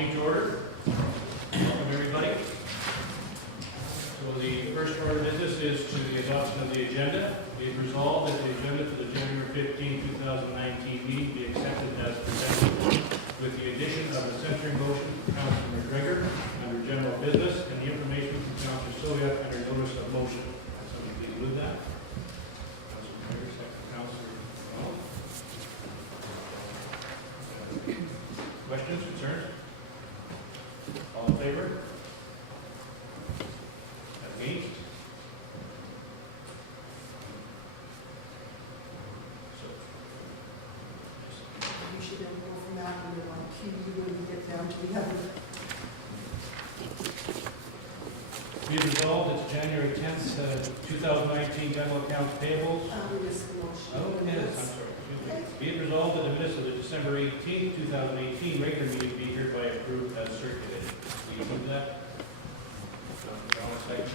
Order. Welcome everybody. So the first order of business is to the adoption of the agenda. Be it resolved that the agenda for the January 15, 2019 meeting be accepted as presented with the addition of the censuring motion from Councilor McGregor under general business and the information from Councilor Soya under notice of motion. Somebody please move that. Councilor McGregor, second. Councilor Ronald. Questions, concerns? All in favor? Against? So. We should then go from that and then on Q when we get down to the other. Be it resolved that January 10th, 2019 general accounts payables. Municipal motion. Oh, yes, I'm sorry. Excuse me. Be it resolved that the minutes of the December 18th, 2018 regular meeting be hereby approved as circulated. Will you move that? John, second.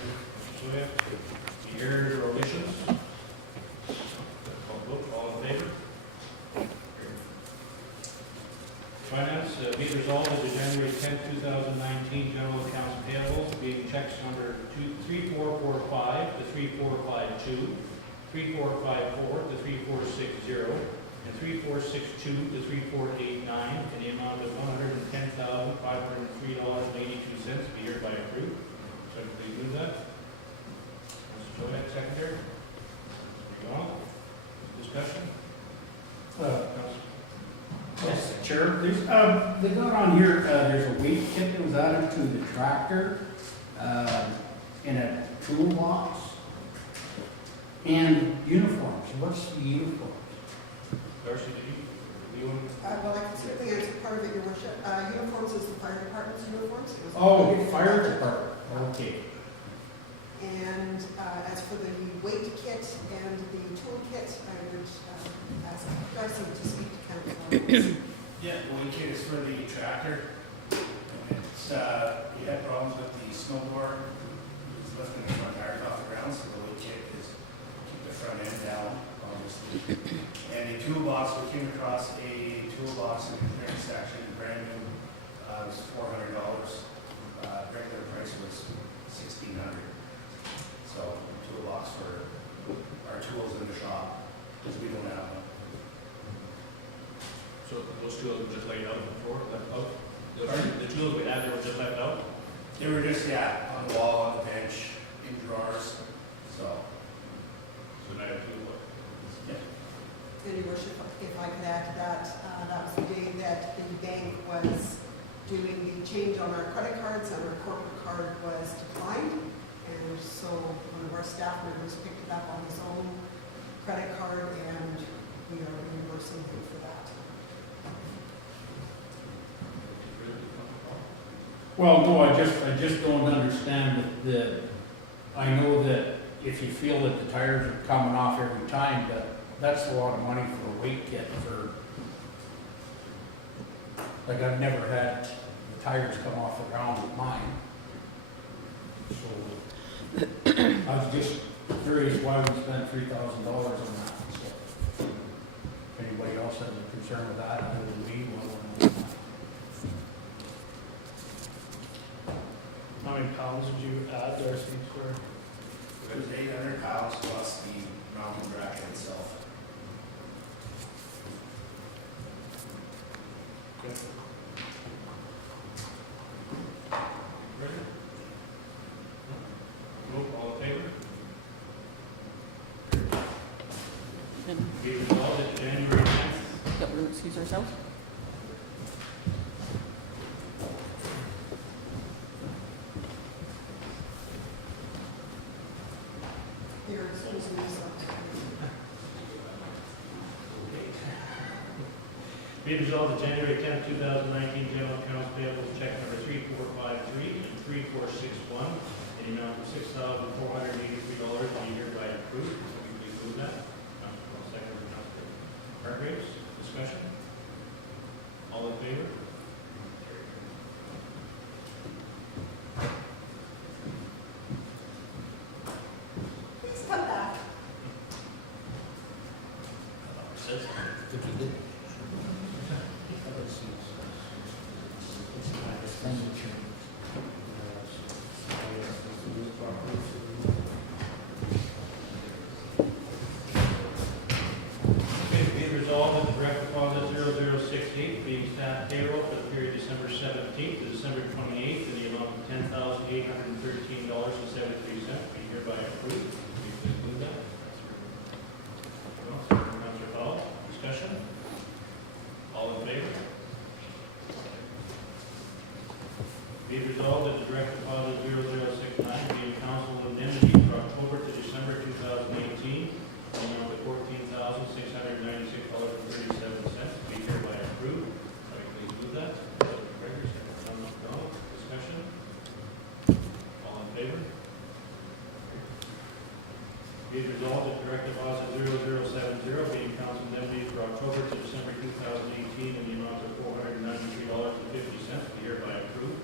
Soya. Any errors or omissions? Call vote. All in favor? Finance, be it resolved that the January 10th, 2019 general accounts payables being checks number 3445 to 3452, 3454 to 3460, and 3462 to 3489 in the amount of $110,503.82 be hereby approved. So please move that. Mr. Tomek, secondary. Mr. McDonald. Discussion? Councilor. Yes, Chair, there's, they got on here, there's a weight kit that was added to the tractor, in a toolbox, and uniforms. What's the uniforms? Darcy, did you want Well, I can certainly answer part of it, Your Worship. Uniforms is the fire department's uniforms. It was Oh, included in fire that. department, okay. And as for the weight kit and the tool kit, I would ask Darcy to speak to council. Yeah, the weight kit is for the tractor. It's, we had problems with the snowboard. It's lifting the front tires off the ground, so the weight kit is keep the front end down, obviously. And a toolbox, we came across a toolbox in the clearance section, brand new, it was $400. Regular price was $1,600. So, toolbox for our tools in the shop, because we don't have them. So those tools were just laid out on the floor, left out? The tools we had, they were just left out? They were just, yeah, on the wall, on the bench, in drawers, so. So now you have two what? Yeah. And Your Worship, if I could add to that, that was the day that the bank was doing the change on our credit cards and our corporate card was declined. And so one of our staff members picked it up on his own credit card and we are reimbursing him for that. Well, no, I just don't understand that I know that if you feel that the tires are coming off every time, that's a lot of money for a weight kit for, like I've never had the tires come off the ground with mine. So, I was just curious why we spent $3,000 on that, so. If anybody else has a concern with that, other than me, well, How many pounds would you add, Darcy, for? It was 800 pounds plus the mountain bracket itself. Okay. Ready? Vote, all in favor? Be it resolved that January 10th, That we'll excuse ourselves. Here, excuse me, so. be it resolved that January 10th, 2019 general accounts payable check number 3453 and 3461 in the amount of $6,483 be hereby approved. So we please move that. Councilor, second, Councilor Hargraves. Discussion? All in favor? Please come back. Says. if you did. 17th to December 28th in the amount of $10,813.73. Be hereby approved. Will you please include that? Councilor Powell, discussion? All in favor? Be it resolved that the direct deposit 0069 being council indemnity for October to December 2018 in the amount of $14,696.37 be hereby approved. Will you please do that? Gregor, second. No. Discussion? All in favor? Be it resolved that direct deposit 0070 being council indemnity for October to December 2018 in the amount of $493.50 be hereby approved.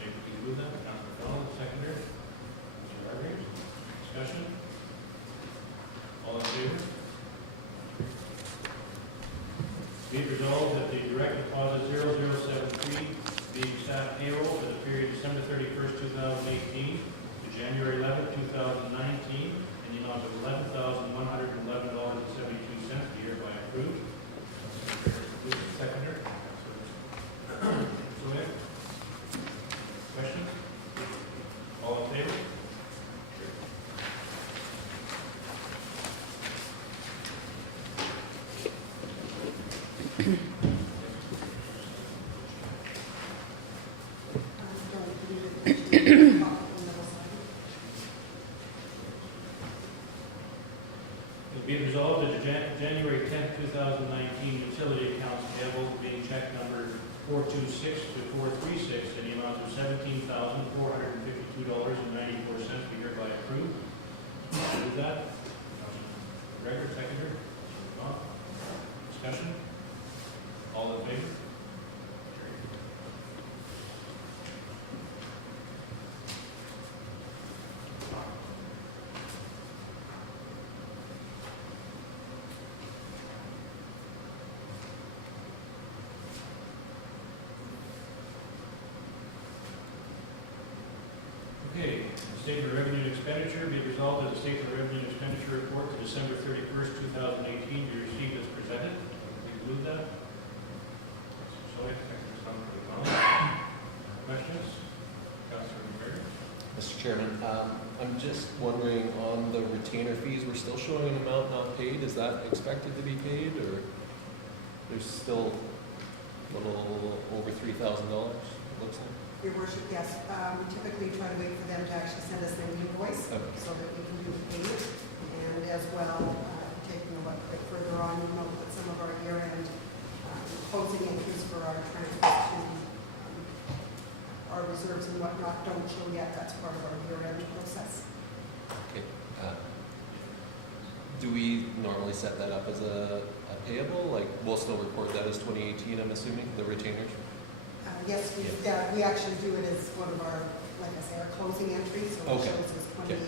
Jake, please move that. Councilor Fallon, seconder. Councilor Hargreaves. Discussion? All in favor? Be it resolved that the direct deposit 0073 being staff payroll for the period December 31st, 2018 to January 11th, 2019 in the amount of $11,111.72 be hereby approved. Seconder. Councilor Questions? All in favor? Be it resolved that the January 10th, 2019 utility accounts payable being check number 426 to 436 in the amount of $17,452.94 be hereby approved. Move that. Gregor, seconder. Discussion? All in favor? Okay, statement of revenue and expenditure, be it resolved that the statement of revenue and expenditure report to December 31st, 2018 be received as presented. Please move that. Sorry, questions? Councilor Mayor. Mr. Chairman, I'm just wondering on the retainer fees, we're still showing an amount not paid. Is that expected to be paid, or there's still a little over $3,000, looks like? Your worship, yes. We typically try to wait for them to actually send us an invoice so that we can do the payment. And as well, taking a look a bit further on, you know that some of our year-end closing entries for our transfers to our reserves and whatnot don't show yet. That's part of our year-end process. Okay. Do we normally set that up as a payable? Like, we'll still record that as 2018, I'm assuming, the retainers? Yes, we actually do it as one of our, like I say, our closing entries, so it shows as 2018.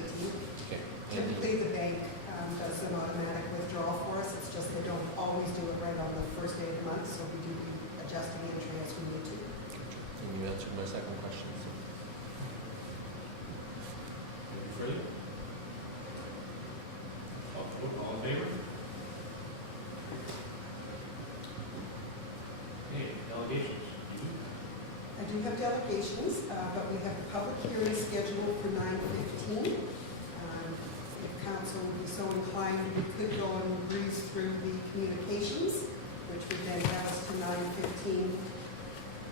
Okay. Typically, the bank does an automatic withdrawal for us. It's just they don't always do it right on the first day of the month, so we do be adjusting the entry as we need to. And you answered my second question. Any further? All in favor? Okay, delegations. I do have delegations, but we have a public hearing scheduled for 9:15. If council would be so inclined, we could go and breeze through the communications, which would then have us to 9:15.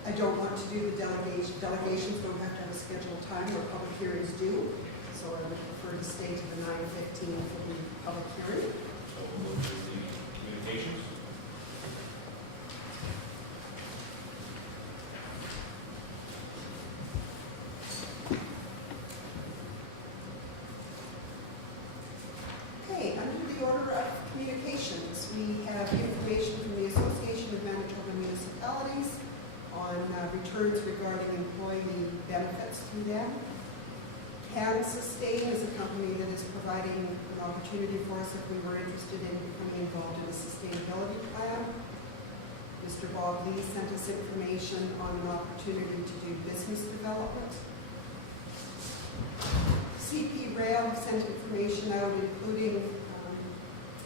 I don't want to do the delegation. Delegations don't have to have a scheduled time where public hearings do, so I would prefer to stay to the 9:15 for the public hearing. So we'll move to the communications. Okay, under the order of communications, we have information from the Association of Manitoba Municipalities on returns regarding employee benefits through them. Can Sustain is a company that is providing an opportunity for us if we were interested in becoming involved in a sustainability plan. Mr. Bob Lee sent us information on an opportunity to do business development. CP Rail sent information out, including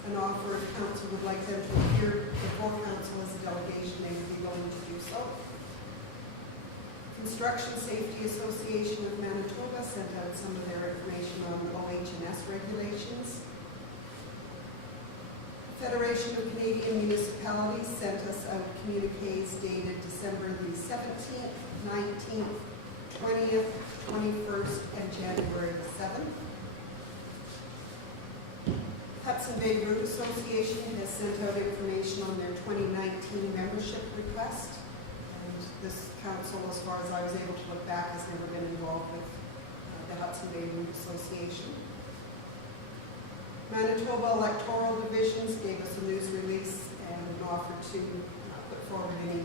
an offer if council would like them to appear before council as a delegation, they would be willing to do so. Construction Safety Association of Manitoba sent out some of their information on OH&S regulations. Federation of Canadian Municipalities sent us out communiques dated December the 17th, 19th, 20th, 21st, and January the 7th. Hudson Bay Road Association has sent out information on their 2019 membership request. And this council, as far as I was able to look back, has never been involved with the Hudson Bay Road Association. Manitoba Electoral Divisions gave us a news release and offered to put forward any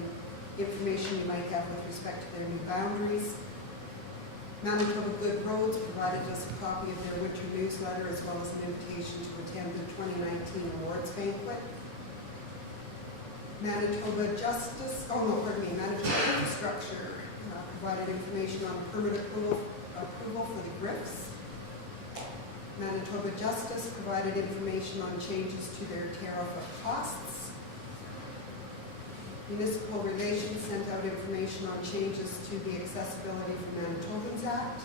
information you might have with respect to their new boundaries. Manitoba Good Roads provided us a copy of their winter newsletter as well as an invitation to attend the 2019 awards banquet. Manitoba Manitoba Infrastructure provided information on permit approval for the grifts. Manitoba Justice provided information on changes to their tariff of costs. Municipal Relations sent out information on changes to the Accessibility for Manitobans Act.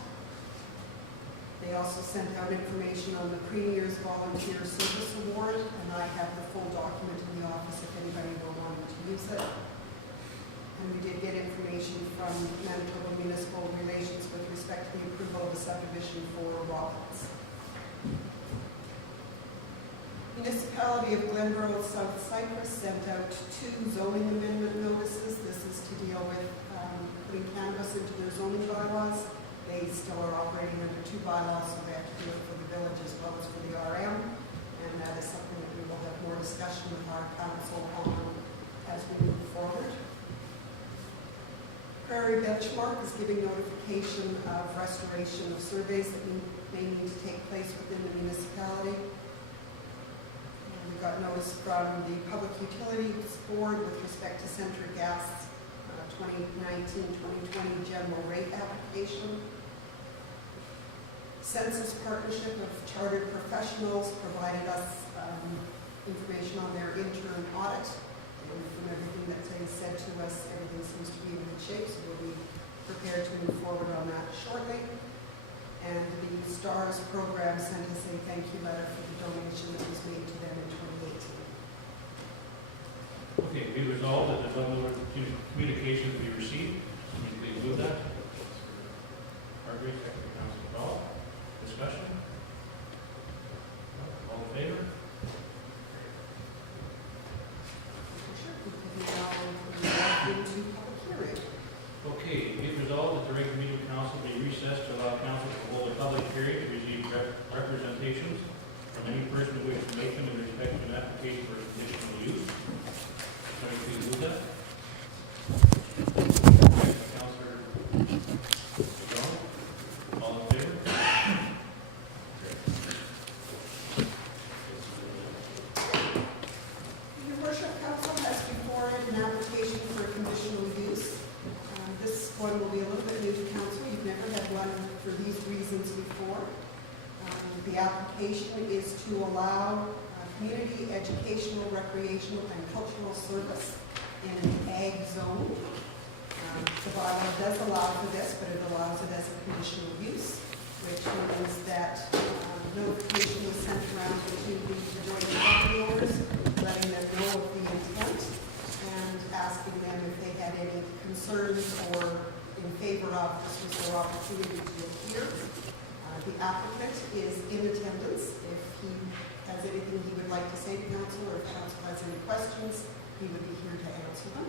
They also sent out information on the Premier's Volunteer Service Award, and I have the full document in the office if anybody will want to use it. And we did get information from Manitoba Municipal Relations with respect to the approval of a subdivision for Robbins. Municipality of Glenborough South Cyprus sent out 2 zoning amendment notices. This is to deal with putting cannabis into their zoning bylaws. They still are operating under 2 bylaws, so they have to do it for the village as well as for the RM. And that is something that we will have more discussion with our council on as we move forward. Prairie Benchmark is giving notification of restoration of surveys that may need to take place within the municipality. We got notice from the Public Utilities Board with respect to Central Gas 2019-2020 general rate application. Census Partnership of Chartered Professionals provided us information on their interim audit. And from everything that they said to us, everything seems to be in good shape, so we'll be prepared to move forward on that shortly. And the STARS program sent us a thank you letter for the donation that was made to them in 2018. Okay, be resolved that the number of communications be received. Can you please move that? Margaret, second by Councilor Ball. Discussion? All in favor? We can now move into public hearing. Okay, be resolved that the regular meeting of council be recessed to allow council to hold a public hearing to receive representations from any person who wishes to make them in respect to an application for conditional use. Can you please move that? Councilor John, all in favor? Your worship, council has before it an application for a conditional use. This one will be a little bit new to council. You've never had one for these reasons before. The application is to allow community, educational, recreational, and cultural service in an ag zone. The bylaw does allow for this, but it allows it as a conditional use, which means that notification was sent around to the adjoining property owners, letting them know of the intent and asking them if they had any concerns or in favor of. This was their opportunity to appear. The applicant is in attendance. If he has anything he would like to say to council, or if council has any questions, he would be here to answer them.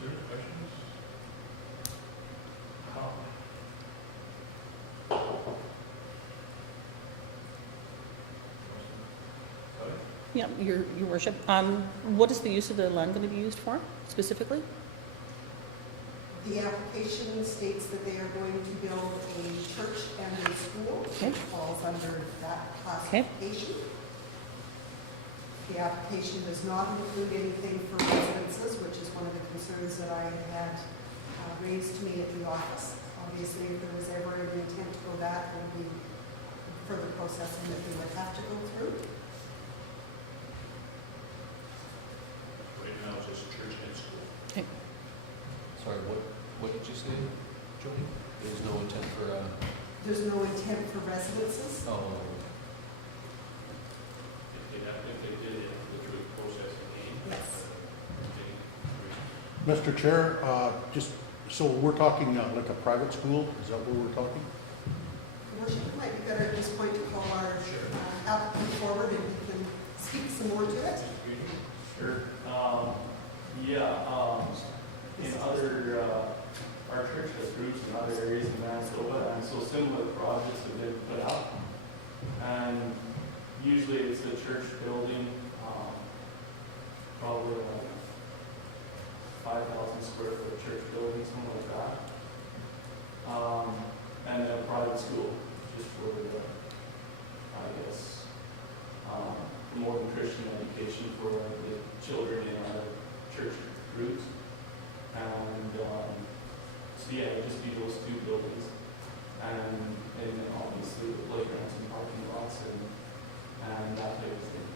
Sir, questions? Yeah, your worship. What is the use of the land going to be used for specifically? The application states that they are going to build a church and a school, Okay. which falls under that classification. The application does not include anything for residences, which is one of the concerns that I had raised to me at the office. Obviously, if there was ever an intent to go that, there would be further processing that they would have to go through. Right now, it's just church and school. Sorry, what did you say, Jody? There's no intent for, There's no intent for residences. oh, If they did it, the truth process again. Yes. Mr. Chair, just, so we're talking like a private school, is that what we're talking? Your worship, it might be better at this point to call our applicant forward and he can speak some more to it. Sure. In other, our church has groups in other areas in Manitoba, and so similar projects have been put up. And usually it's a church building, probably like 5,000 square foot church building, something like that. And then a private school, just for the, more than Christian education for the children in our church groups. And, so yeah, it'd just be those two buildings. And then obviously the playgrounds and parking lots and that type of thing.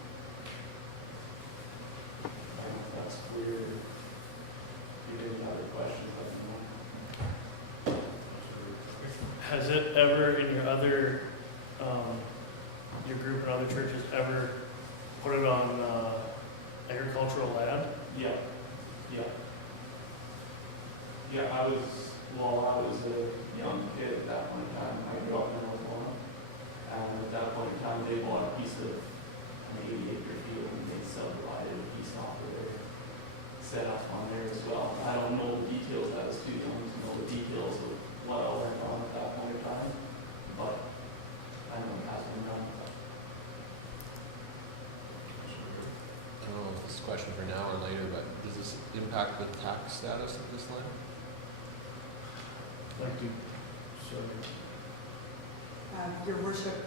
I don't know if that's clear. If you have any other questions, let me know. Has it ever, in your other, your group and other churches, ever put it on agricultural land? Yeah. I was a young kid at that point in time. I grew up in Oakland, and at that point in time, they bought a piece of an 80-acre field and they subdivided a piece off of their set up on there as well. I don't know the details. I was too young to know the details of what all went on at that point in time, but I know it has been done. I don't know if this is a question for now or later, but does this impact the tax status of this land? Like to, sorry. Your worship,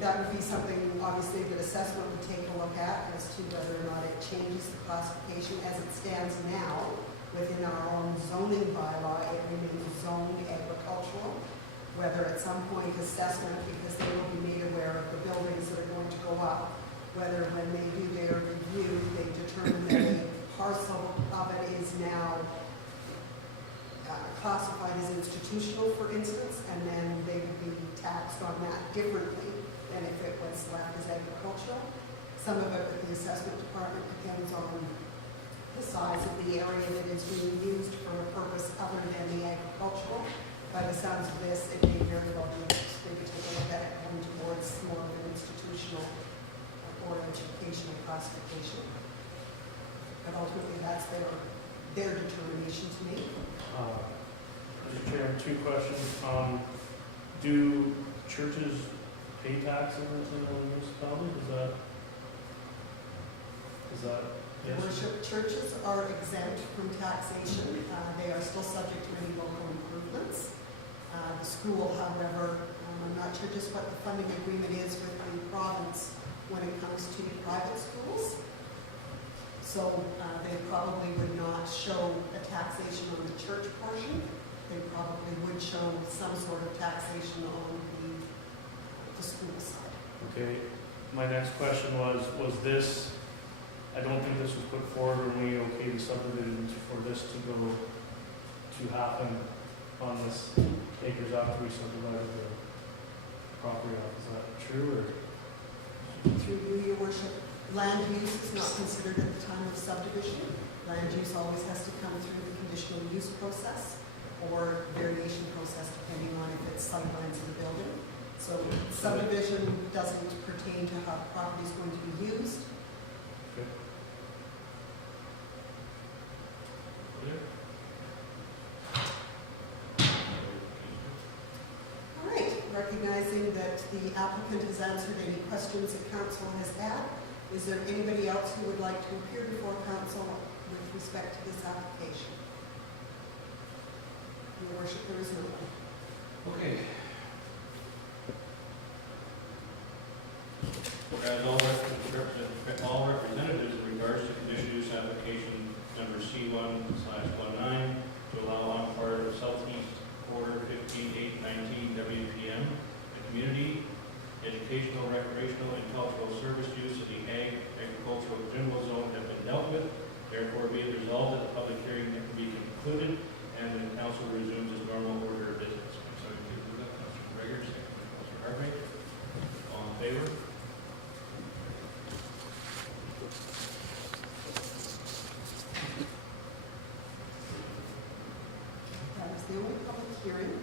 that would be something obviously that assessment would take a look at as to whether or not it changes the classification as it stands now within our own zoning bylaw. It remains zoned agricultural. Whether at some point assessment, because they will be made aware of the buildings that are going to go up, whether when they do their review, they determine that a parcel of it is now classified as institutional, for instance, and then they would be taxed on that differently than if it was left as agricultural. Some of it with the assessment department depends on the size of the area that is being used for a purpose other than the agricultural. By the sounds of this, it may very well be that they could take a look at it going towards more of an institutional or educational classification. But ultimately, that's their determination to make. Mr. Chairman, two questions. Do churches pay taxes in the municipality? Is that yes? Worship churches are exempt from taxation. They are still subject to any local improvements. The school, however, I'm not sure just what the funding agreement is with the province when it comes to private schools. So they probably would not show a taxation on the church portion. They probably would show some sort of taxation on the school side. Okay. My next question was this, I don't think this was put forward when we okayed the subdivisions for this to happen on this acres after we subdivided the property off. Is that true, or? Through you, your worship, land use is not considered at the time of subdivision. Land use always has to come through the conditional use process or variation process depending on if it's sidelines of the building. So subdivision doesn't pertain to how the property is going to be used. Okay. All right, recognizing that the applicant has answered any questions that council has had, is there anybody else who would like to appear before council with respect to this application? Your worship, there is no one. Okay. Whereas all representatives in regards to conditional use application number C1/19 to allow on part of southeast quarter 15/8/19 WPM, the community, educational, recreational, and cultural service use of the agricultural general zone have been dealt with. Therefore, be it resolved that the public hearing be concluded, and the council resumes its normal order of business. So you can do that, Councilor Gregor, second by Councilor Harvey. All in favor? That was the only public hearing.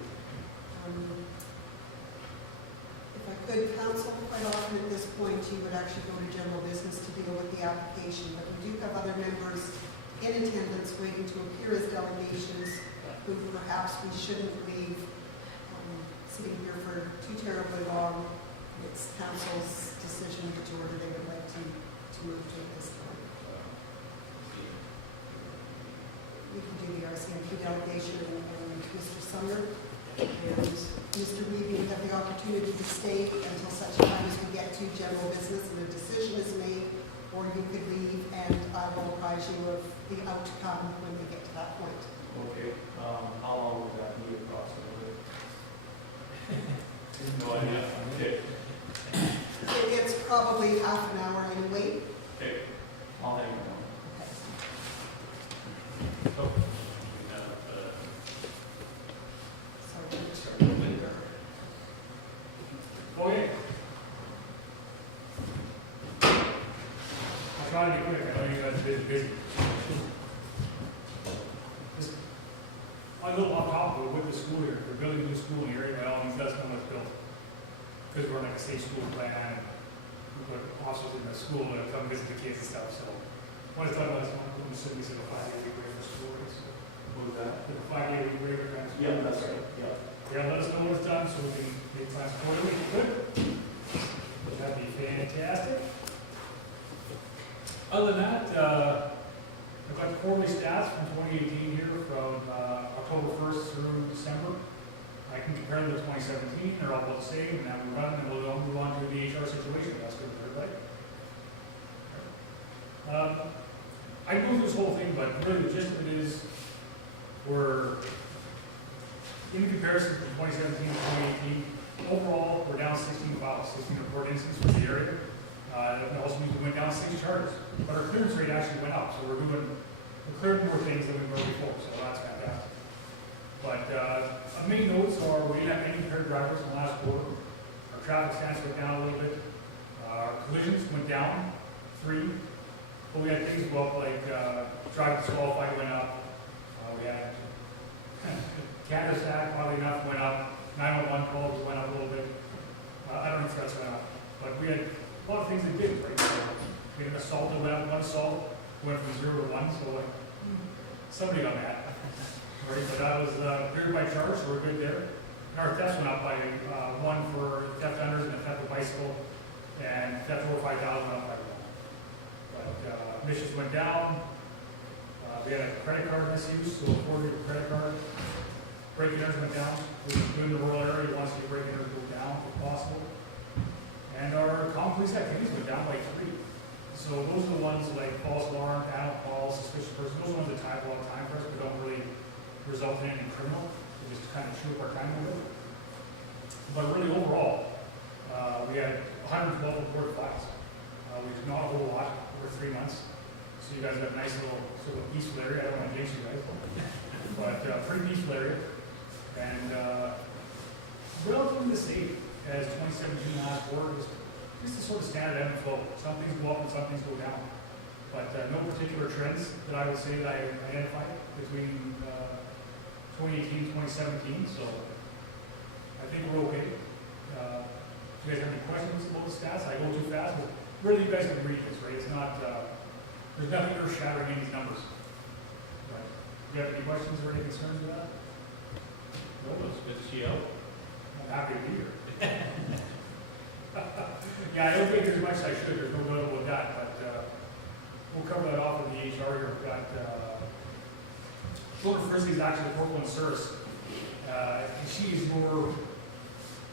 If I could, council, quite often at this point, you would actually go to general business to deal with the application, but we do have other members in attendance waiting to appear as delegations who perhaps we shouldn't leave sitting here for too terribly long. It's council's decision which order they would like to move to at this point. We can do the RCMP delegation and Mr. Sumner and Mr. Reed, you have the opportunity to stay until such time as we get to general business and a decision is made, or you could leave and I will apprise you of the outcome when we get to that point. Okay, how long would that be approximately? No idea. Okay. It's probably half an hour anyway. Okay. I'll hang on. So, we have, So, Okay. I'll try to be quick, I know you guys are busy. Just, a little off topic with the school here, we're building a new school in the area, by all means, that's when it's built. Because we're like a safe school plan, we put officers in the school to come visit the kids and stuff, so. What I thought about this one, I'm assuming it's a 5-day week break for school, so. What was that? The 5-day week break for school. Yeah, that's right, yeah. Yeah, let us know when it's done, so we can make plans accordingly, good? That'd be fantastic. Other than that, I've got the quarterly stats from 2018 here, from October 1st through December. I can compare them to 2017, they're all about the same, and now we run, and we'll move on to the HR situation, that's good for everybody. I go through this whole thing, but really the gist of it is, we're, in comparison to 2017 and 2018, overall, we're down 16 files, 16 report incidents for the area. That also means we went down 6 charges, but our clearance rate actually went up, so we're clearing more things than we were before, so that's fantastic. But our main notes are we didn't have any impaired drivers in the last quarter. Our traffic stats went down a little bit. Our collisions went down 3. But we had things go up like driving disqualified went up. We had Canada stack, oddly enough, went up. 911 calls went up a little bit. I don't think that's went up. But we had a lot of things that did, right? So we had an assault that went up, 1 assault went from 0 to 1, so like, somebody got mad. Right, but that was cleared by charge, so we're good there. And our thefts went up by 1 for theft unders and a theft of bicycle, and theft over 5,000 went up by 1. But missions went down. We had a credit card misuse, so 4 credit card. Break-in errors went down. We were doing the rural area, we want to see break-in errors go down if possible. And our common police activities went down by 3. So those are the ones like false alarm, animal calls, suspicious person, those are the ones that tie up a lot of time for us, but don't really result in anything criminal. We just kind of chew up our time with it. But really overall, we had 112 reported files, which is not a whole lot over 3 months. So you guys have a nice little sort of peaceful area. I don't want to jinx you guys, but pretty peaceful area. And relatively the same as 2017 last quarter. Just the sort of standard ebb and flow. Some things go up and some things go down. But no particular trends that I would say that I identified between 2018 and 2017. So I think we're okay. If you guys have any questions about the stats, I go too fast, but really you guys can read this, right? It's not, there's nothing earth shattering in these numbers. Right. Do you have any questions or any concerns with that? no, it's good to see you out. I'm happy to be here. Yeah, I don't think there's much I should, there's no doubt about that, but we'll cover that off in the HR here. We've got, Shorter Frisley is actually the corporal in service. And she's more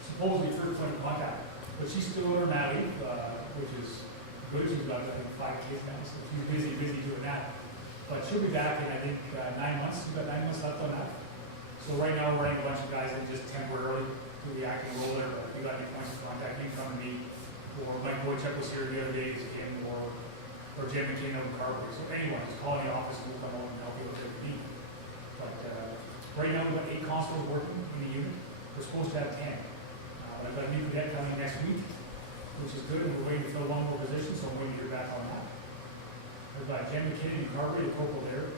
supposedly first point of contact, but she's still on her mat leave, which is good. She's got, I think, 5 kids now, so she's busy doing that. But she'll be back in, I think, 9 months. We've got 9 months left on that. So right now, we're running a bunch of guys that just temporarily to the acting role there, but if you got any points of contact, you can come to me, or Mike Boychuk was here the other day, he came, or Jim McKean of Carver. So anyone, just call in the office, and we'll come over and help you with what you need. But Right now, we've got 8 constables working in the unit. We're supposed to have 10. I've got a new cadet coming next week, which is good, and we're waiting to fill 1 more position, so I'm waiting to hear back on that. We've got Jen McKinney in Carberry, the corporal there.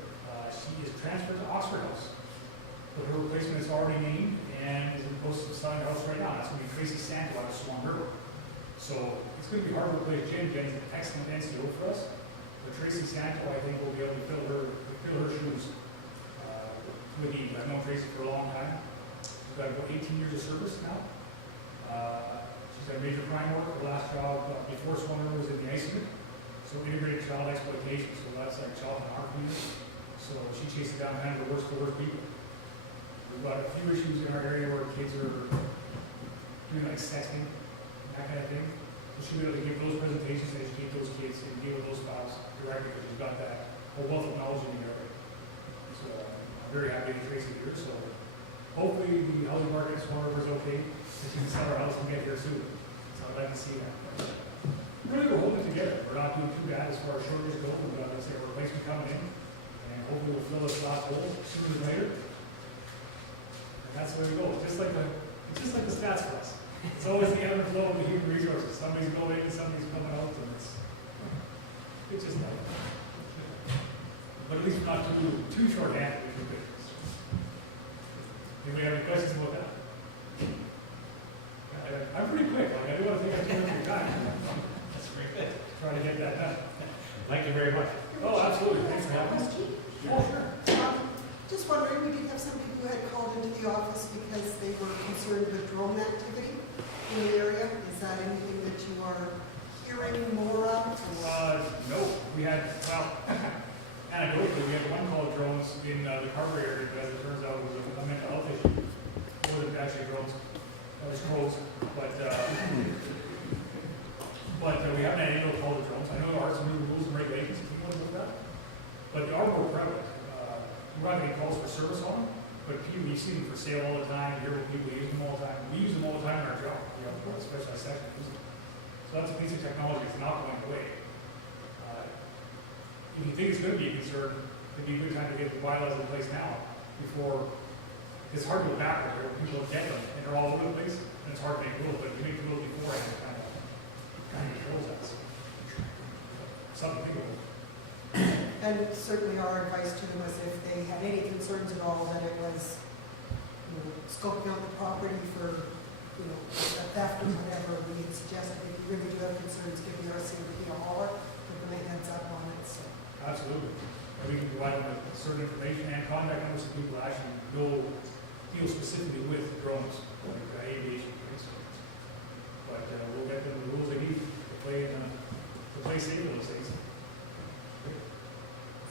She is transferred to Oxford House. But her replacement is already named and is in the process of selling her house right now. That's going to be Tracy Santo out of Swan River. So it's going to be hard to replace Jen. Jen's an excellent NCO for us. But Tracy Santo, I think, will be able to fill her shoes with ease. I've known Tracy for a long time. She's got about 18 years of service now. She's got major crime work. Her last job before Swan River was in the ice unit. So integrated child exploitation. So that's like child and our community. So she chases down kind of the worst people. We've got a few issues in our area where kids are doing like sexting, that kind of thing. So she'll be able to give those presentations and educate those kids and deal with those files directly because she's got that whole wealth of knowledge in the area. So I'm very happy to Tracy here. So hopefully the housing market in Swan River is okay. And she can sell her house and get here soon. So I'd like to see that. Really, we're holding it together. We're not doing too bad as far as shortages go. We've got, let's say, a replacement coming in. And hopefully we'll fill this last hole sooner than later. And that's where we go. It's just like the stats for us. It's always the ebb and flow of the human resources. Somebody's going in, somebody's coming out, and it's just like that. But at least we're not too short-handed with the business. Anybody have any questions about that? I'm pretty quick. Like, I do want to think I'm doing your time. That's very good. Try to get that done. Thank you very much. Oh, absolutely. Thanks for having me. Question? Oh, sure. Just wondering, we did have some people who had called into the office because they were concerned with drone activity in the area. Is that anything that you are hearing more of? No, we had, well, anecdotally, we had 1 call of drones in the Carberry area, but as it turns out, it was a mental health issue. More than actually drones, it was crows, but we haven't had any call of drones. I know there are some new rules and regulations, if you want to look at that, but they are more prevalent. We're not getting calls for service on them, but people, you see them for sale all the time, you hear what people use them all the time. We use them all the time in our job, you know, especially section use them. So that's a piece of technology that's not going away. If you think it's going to be a concern, it'd be a good time to get the bylaws in place now before, it's hard to go backward here, people get them and they're all over the place, and it's hard to make rules, but if you make the rules beforehand, it kind of controls that. Something to think about. And certainly our advice to them was if they had any concerns at all, that it was, scoping out the property for, a theft or whatever, we had suggested if you really do have concerns, give the RCMP a holler, give them a heads up on it, so. Absolutely. And we can provide them with certain information and contact numbers so people actually deal specifically with drones, like aviation, things. But we'll get them the rules they need to play safe in those things.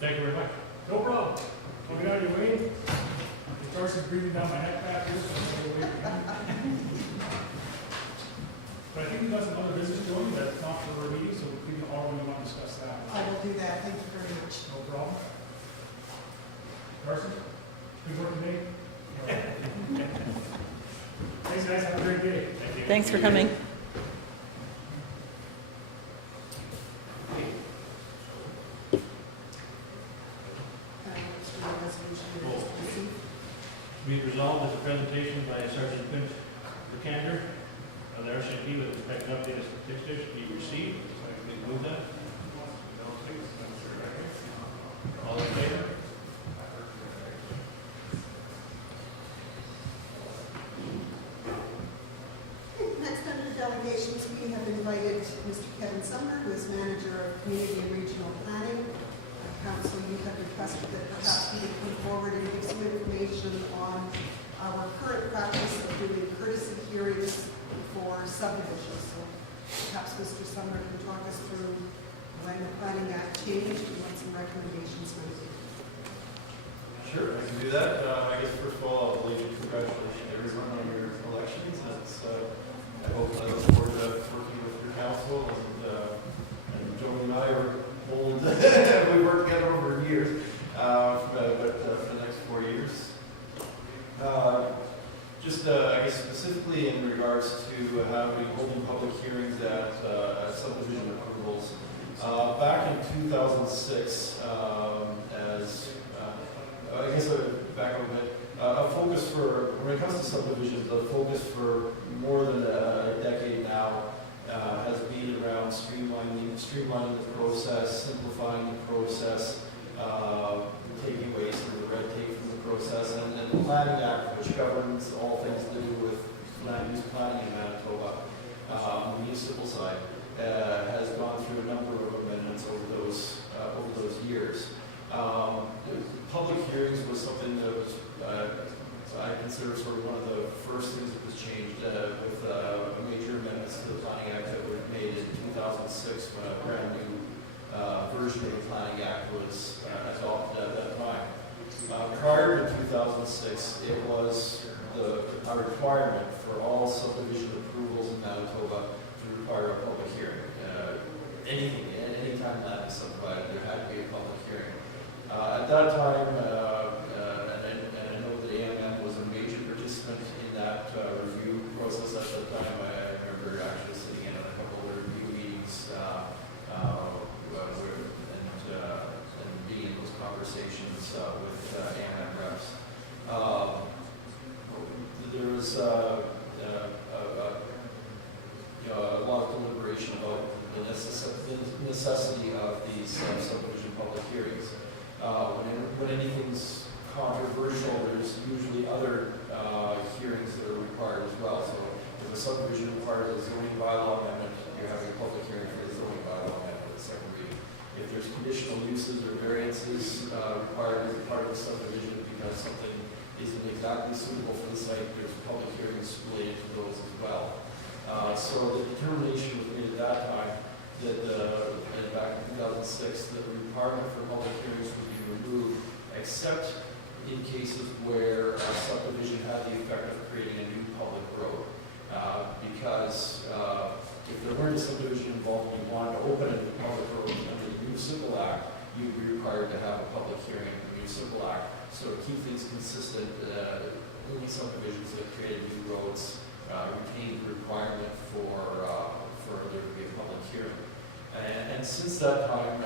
Thank you very much. No problem. I'll get out of your way. It starts breathing down my neck back here, so I'm going to go away. But I think we've got some other business going that's not for our meeting, so we can all really want to discuss that. I will do that, thank you very much. No problem. Carson, good work today. Thanks, guys. Have a great day. Thank you. Thanks for coming. Be it resolved that the presentation by Sergeant Quint Buchanan of the RCMP with respect to updated statistics be received. So I can move that. All in favor? Next under delegations, we have invited Mr. Kevin Sumner, who is manager of Community and Regional Planning. Council, you have requested that perhaps we come forward and give some information on our current practice of doing courtesy hearings for subdivisions. So perhaps Mr. Sumner can talk us through when the Planning Act changed and what some recommendations might be. Sure, I can do that. I guess first of all, I'll leave you congratulations to everyone on your elections. I hope I look forward to working with your council and Joey and I are old. We worked together over years, but for the next 4 years. I guess specifically in regards to holding public hearings at subdivision approvals. Back in 2006, back a bit, a when it comes to subdivisions, the focus for more than a decade now has been around streamlining the process, simplifying the process, taking away some of the red tape from the process, and the Planning Act, which governs all things to do with land use planning in Manitoba, on the municipal side, has gone through a number of amendments over those years. Public hearings was something that was, I consider sort of one of the first things that was changed with major amendments to the Planning Act that were made in 2006 when a brand new version of the Planning Act was adopted at that time. Prior to 2006, it was a requirement for all subdivision approvals in Manitoba to require a public hearing. Anytime land is subdivided, there had to be a public hearing. At that time, and I know that AMM was a major participant in that review process at the time. I remember actually sitting in on a couple of review meetings and being in those conversations with AMM reps. There was a lot of deliberation about the necessity of these subdivision public hearings. When anything's controversial, there's usually other hearings that are required as well. So if a subdivision requires a zoning bylaw amendment, you're having a public hearing for the zoning bylaw amendment at the second reading. If there's conditional uses or variances required as part of the subdivision because something isn't exactly suitable for the site, there's public hearings related to those as well. So the determination was made at that time that back in 2006, that the requirement for public hearings would be removed, except in cases where a subdivision had the effect of creating a new public road. Because if there weren't a subdivision involved and you wanted to open a new public road under the Municipal Act, you'd be required to have a public hearing in the Municipal Act. So to keep things consistent, only subdivisions that created new roads retained the requirement for there to be a public hearing. And since that time,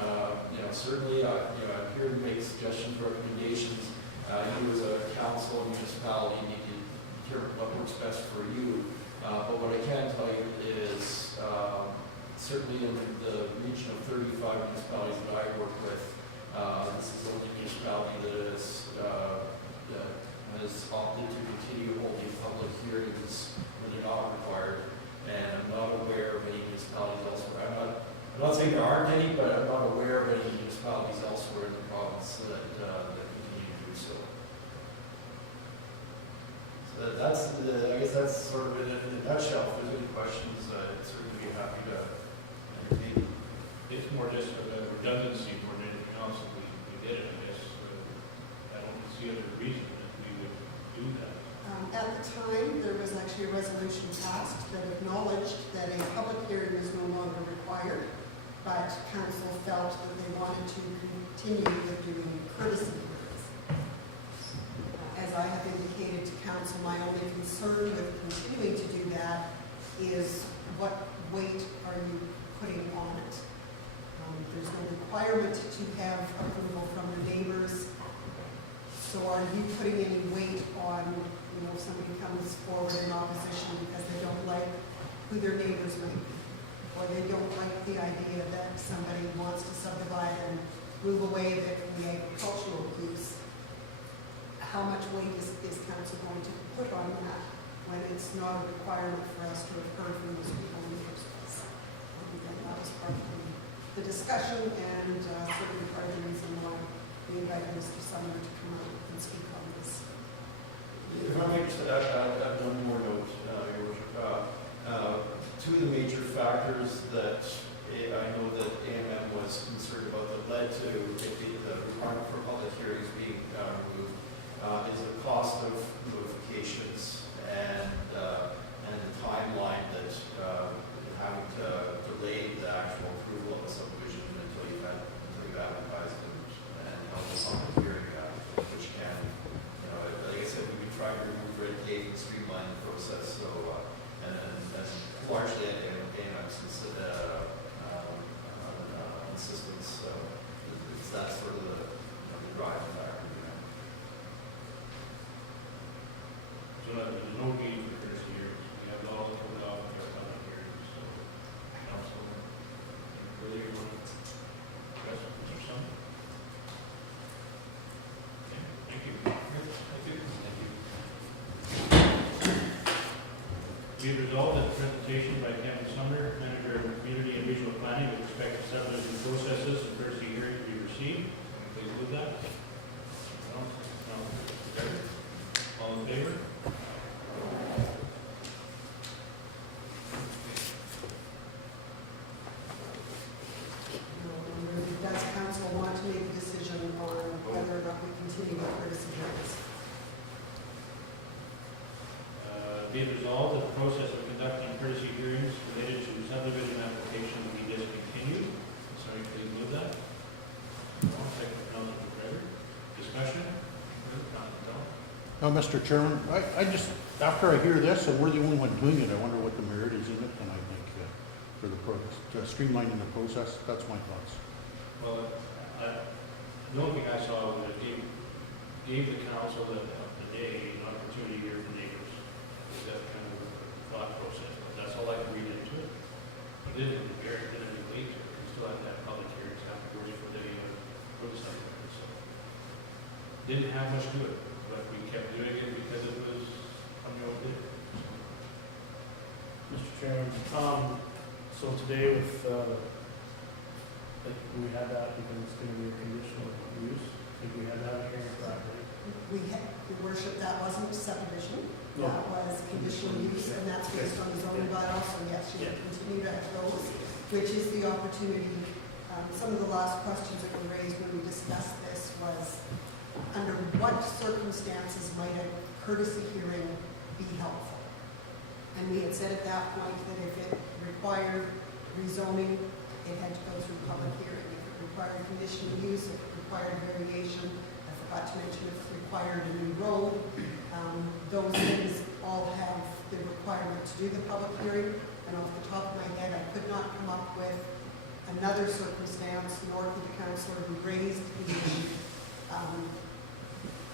certainly, I'm here to make suggestions, recommendations. You as a council and municipality need to determine what works best for you. But what I can tell you is, certainly in the region of 35 municipalities that I work with, this is the only municipality that has opted to continue holding public hearings when they're not required. And I'm not aware of any municipalities elsewhere. I'm not saying there aren't any, but I'm not aware of any municipalities elsewhere in the province that continue to do so. So I guess that's sort of in a nutshell. If there's any questions, I'd certainly be happy to entertain. It's more just a redundancy more than anything else if we did it, I guess. I don't see other reason that we would do that. At the time, there was actually a resolution passed that acknowledged that a public hearing was no longer required, but council felt that they wanted to continue with doing courtesy hearings. As I have indicated to council, my only concern with continuing to do that is what weight are you putting on it? There's no requirement to have approval from the neighbors. So are you putting any weight on, if somebody comes forward in opposition because they don't like who their neighbors might be, or they don't like the idea that somebody wants to subdivide and move away the agricultural use? How much weight is council going to put on that when it's not a requirement for us to have heard from those people in the first place? And that was part of the discussion and certainly part of the reason why we invited Mr. Sumner to come out and speak on this. If I may just add one more note, Your Worship. Two of the major factors that I know that AMM was concerned about that led to the requirement for public hearings being removed is the cost of notifications and the timeline that having to delay the actual approval of a subdivision until you've advertised and held a public hearing, which can, like I said, we've been trying to remove red tape and streamline the process. So, and largely AMM's insistence. It's that sort of the driving factor. Be it resolved that the presentation by Kevin Sumner, Manager of Community and Regional Planning with respect to subdivision processes and courtesy hearing be received. Please move that. No? No. Carried. All in favor? Does council want to make a decision on whether or not we continue with courtesy hearings? Be it resolved that the process of conducting courtesy hearings related to subdivision application be discontinued. Sorry, please move that. No. Second, Councilor McGregor. Discussion? Now, Mr. Chairman, I just, after I hear this, and we're the only one doing it, I wonder what the merit is in it, and I think for the streamlining the process, that's my thoughts. Well, the only thing I saw was it gave the council the day an opportunity to hear from neighbors. That's kind of the thought process. That's all I can read into it. It didn't relate to it. We still have to have public hearings afterwards for the subdivision. So didn't have much to it, but we kept doing it because it was unreal bid. Mr. Chairman, so today with, like, we had that because it's going to be a conditional use. If we had that here correctly. Your worship, that wasn't subdivision. No. That was conditional use, and that's based on the zoning bylaw, so yes, you can continue to have those, which is the opportunity. Some of the last questions that were raised when we discussed this was, under what circumstances might a courtesy hearing be helpful? And we had said at that point that if it required rezoning, it had to go through public hearing. If it required conditional use, if it required variation, I forgot to mention if it required a new road, those things all have the requirement to do the public hearing. And off the top of my head, I could not come up with another circumstance, nor could the councillor who raised the issue,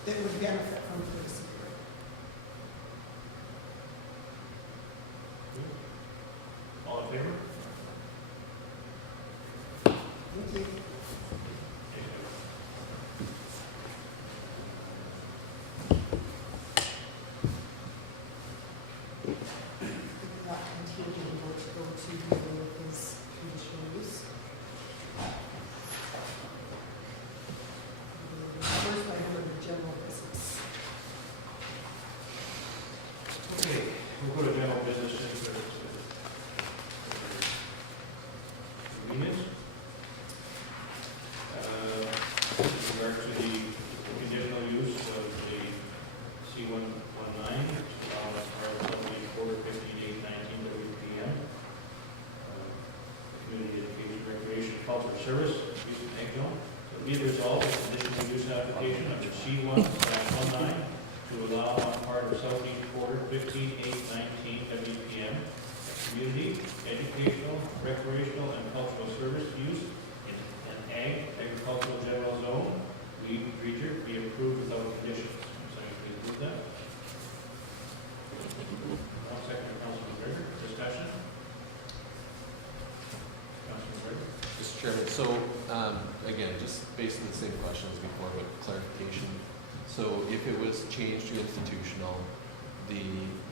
that would benefit from courtesy hearing. All in favor? Thank you. We'll go to general business just for convenience. With regard to the conditional use of the C-119, quarter 5819 WPM. Community Education, Recreation, Culture Service, use of egg zone. So be it resolved, the conditional use application under C-1-19 to allow on part of Southeast Quarter 15819 WPM, community, educational, recreational, and cultural service use in an agricultural general zone, weed creature, be approved without conditions. So you please move that. One second, Councilman McGregor. Discussion? Councilman McGregor. Mr. Chairman, so, again, just based on the same questions before, but clarification. So if it was changed to institutional,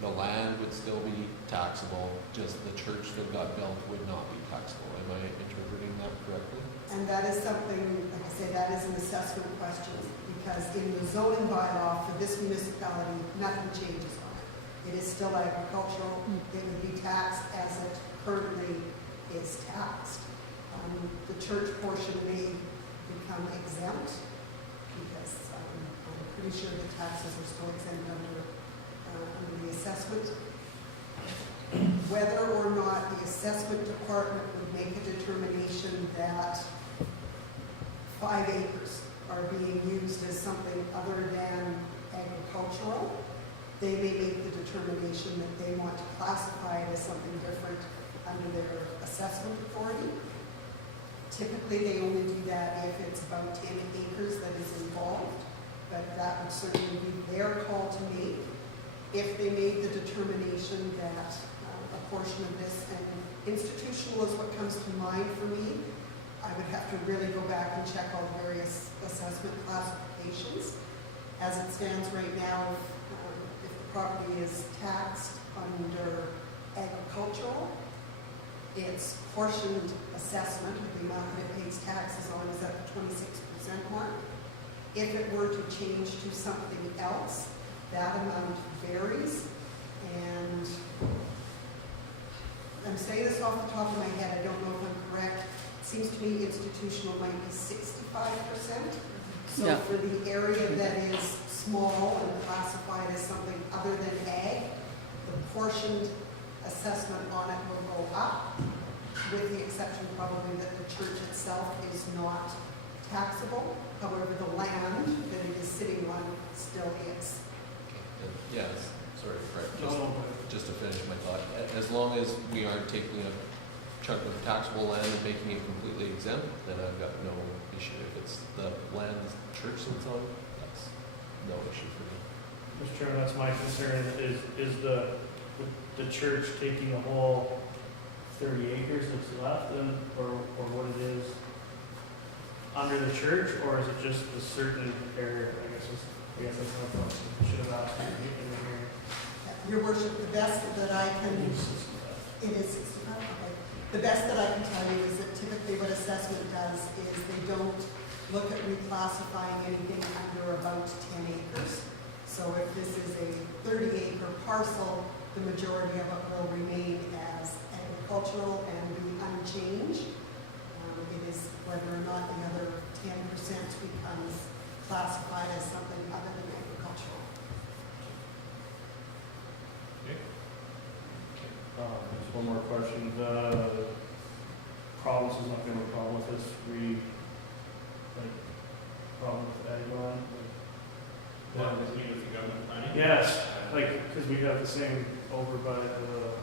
the land would still be taxable, just the church that got built would not be taxable. Am I interpreting that correctly? And that is something, like I say, that is an assessment question, because in the zoning bylaw for this municipality, nothing changes on it. It is still agricultural, it would be taxed as it currently is taxed. The church portion may become exempt, because I'm pretty sure the taxes are still exempt under the assessment. Whether or not the assessment department would make a determination that 5 acres are being used as something other than agricultural, they may make the determination that they want to classify it as something different under their assessment authority. Typically, they only do that if it's about 10 acres that is involved, but that would certainly be their call to make. If they made the determination that a portion of this, and institutional is what comes to mind for me, I would have to really go back and check all the various assessment classifications. As it stands right now, if the property is taxed under agricultural, its portioned assessment of the amount that it pays taxes on is at the 26% mark. If it were to change to something else, that amount varies. And I'm saying this off the top of my head, I don't know if I'm correct. It seems to me institutional might be 65%. So Yeah. for the area that is small and classified as something other than ag, the portioned assessment on it will go up, with the exception probably that the church itself is not taxable. However, the land that it is sitting on still is. Yes, sorry, correct. No, no, Just to finish my thought, as long as we aren't taking a chunk of taxable land and making it completely exempt, then I've got no issue. If it's the land the church sits on, that's no issue for me. Mr. Chairman, that's my concern, is the church taking the whole 30 acres that's left, and, or what it is under the church, or is it just a certain area? I guess that's my question. Should have asked you in here. Your worship, the best that I can, it is 65, okay. The best that I can tell you is that typically what assessment does is they don't look at reclassifying anything under about 10 acres. So if this is a 30-acre parcel, the majority of it will remain as agricultural and be unchanged. It is whether or not the other 10% becomes classified as something other than agricultural. Just one more question. The province is not going to have a problem with this. Problem with adding on. Well, with the government planning? Yes, because we have the same over by the.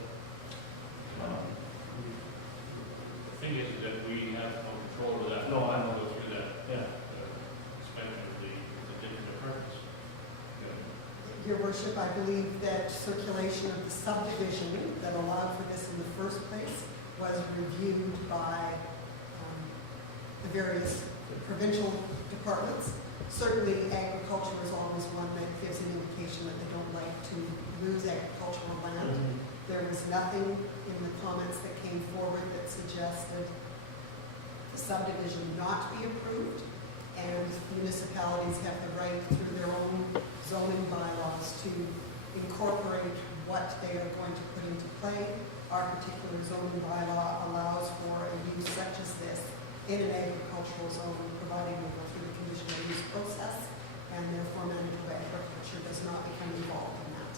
The thing is that we have no control over that. No, I know. Go through that, Yeah. expansion of the different purpose. Your worship, I believe that circulation of the subdivision that allowed for this in the first place was reviewed by the various provincial departments. Certainly agriculture is always one that gives an indication that they don't like to lose agricultural land. There was nothing in the comments that came forward that suggested the subdivision not be approved, and municipalities have the right through their own zoning bylaws to incorporate what they are going to put into play. Our particular zoning bylaw allows for a use such as this in an agricultural zone, providing we go through the conditional use process, and therefore Manitoba Agriculture does not become involved in that.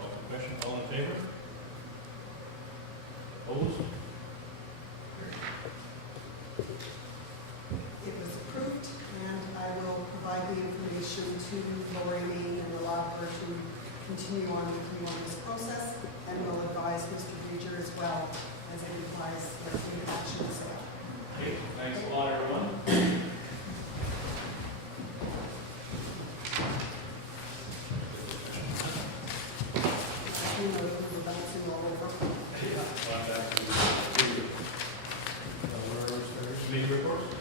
Call for question, all in favor? Opposed? It was approved, and I will provide the information to Lori Main and allow her to continue on with you on this process, and will advise Mr. Bridger as well as it implies what the action is about. Okay, thanks a lot, everyone. You know, we were bouncing all over. Committee reports?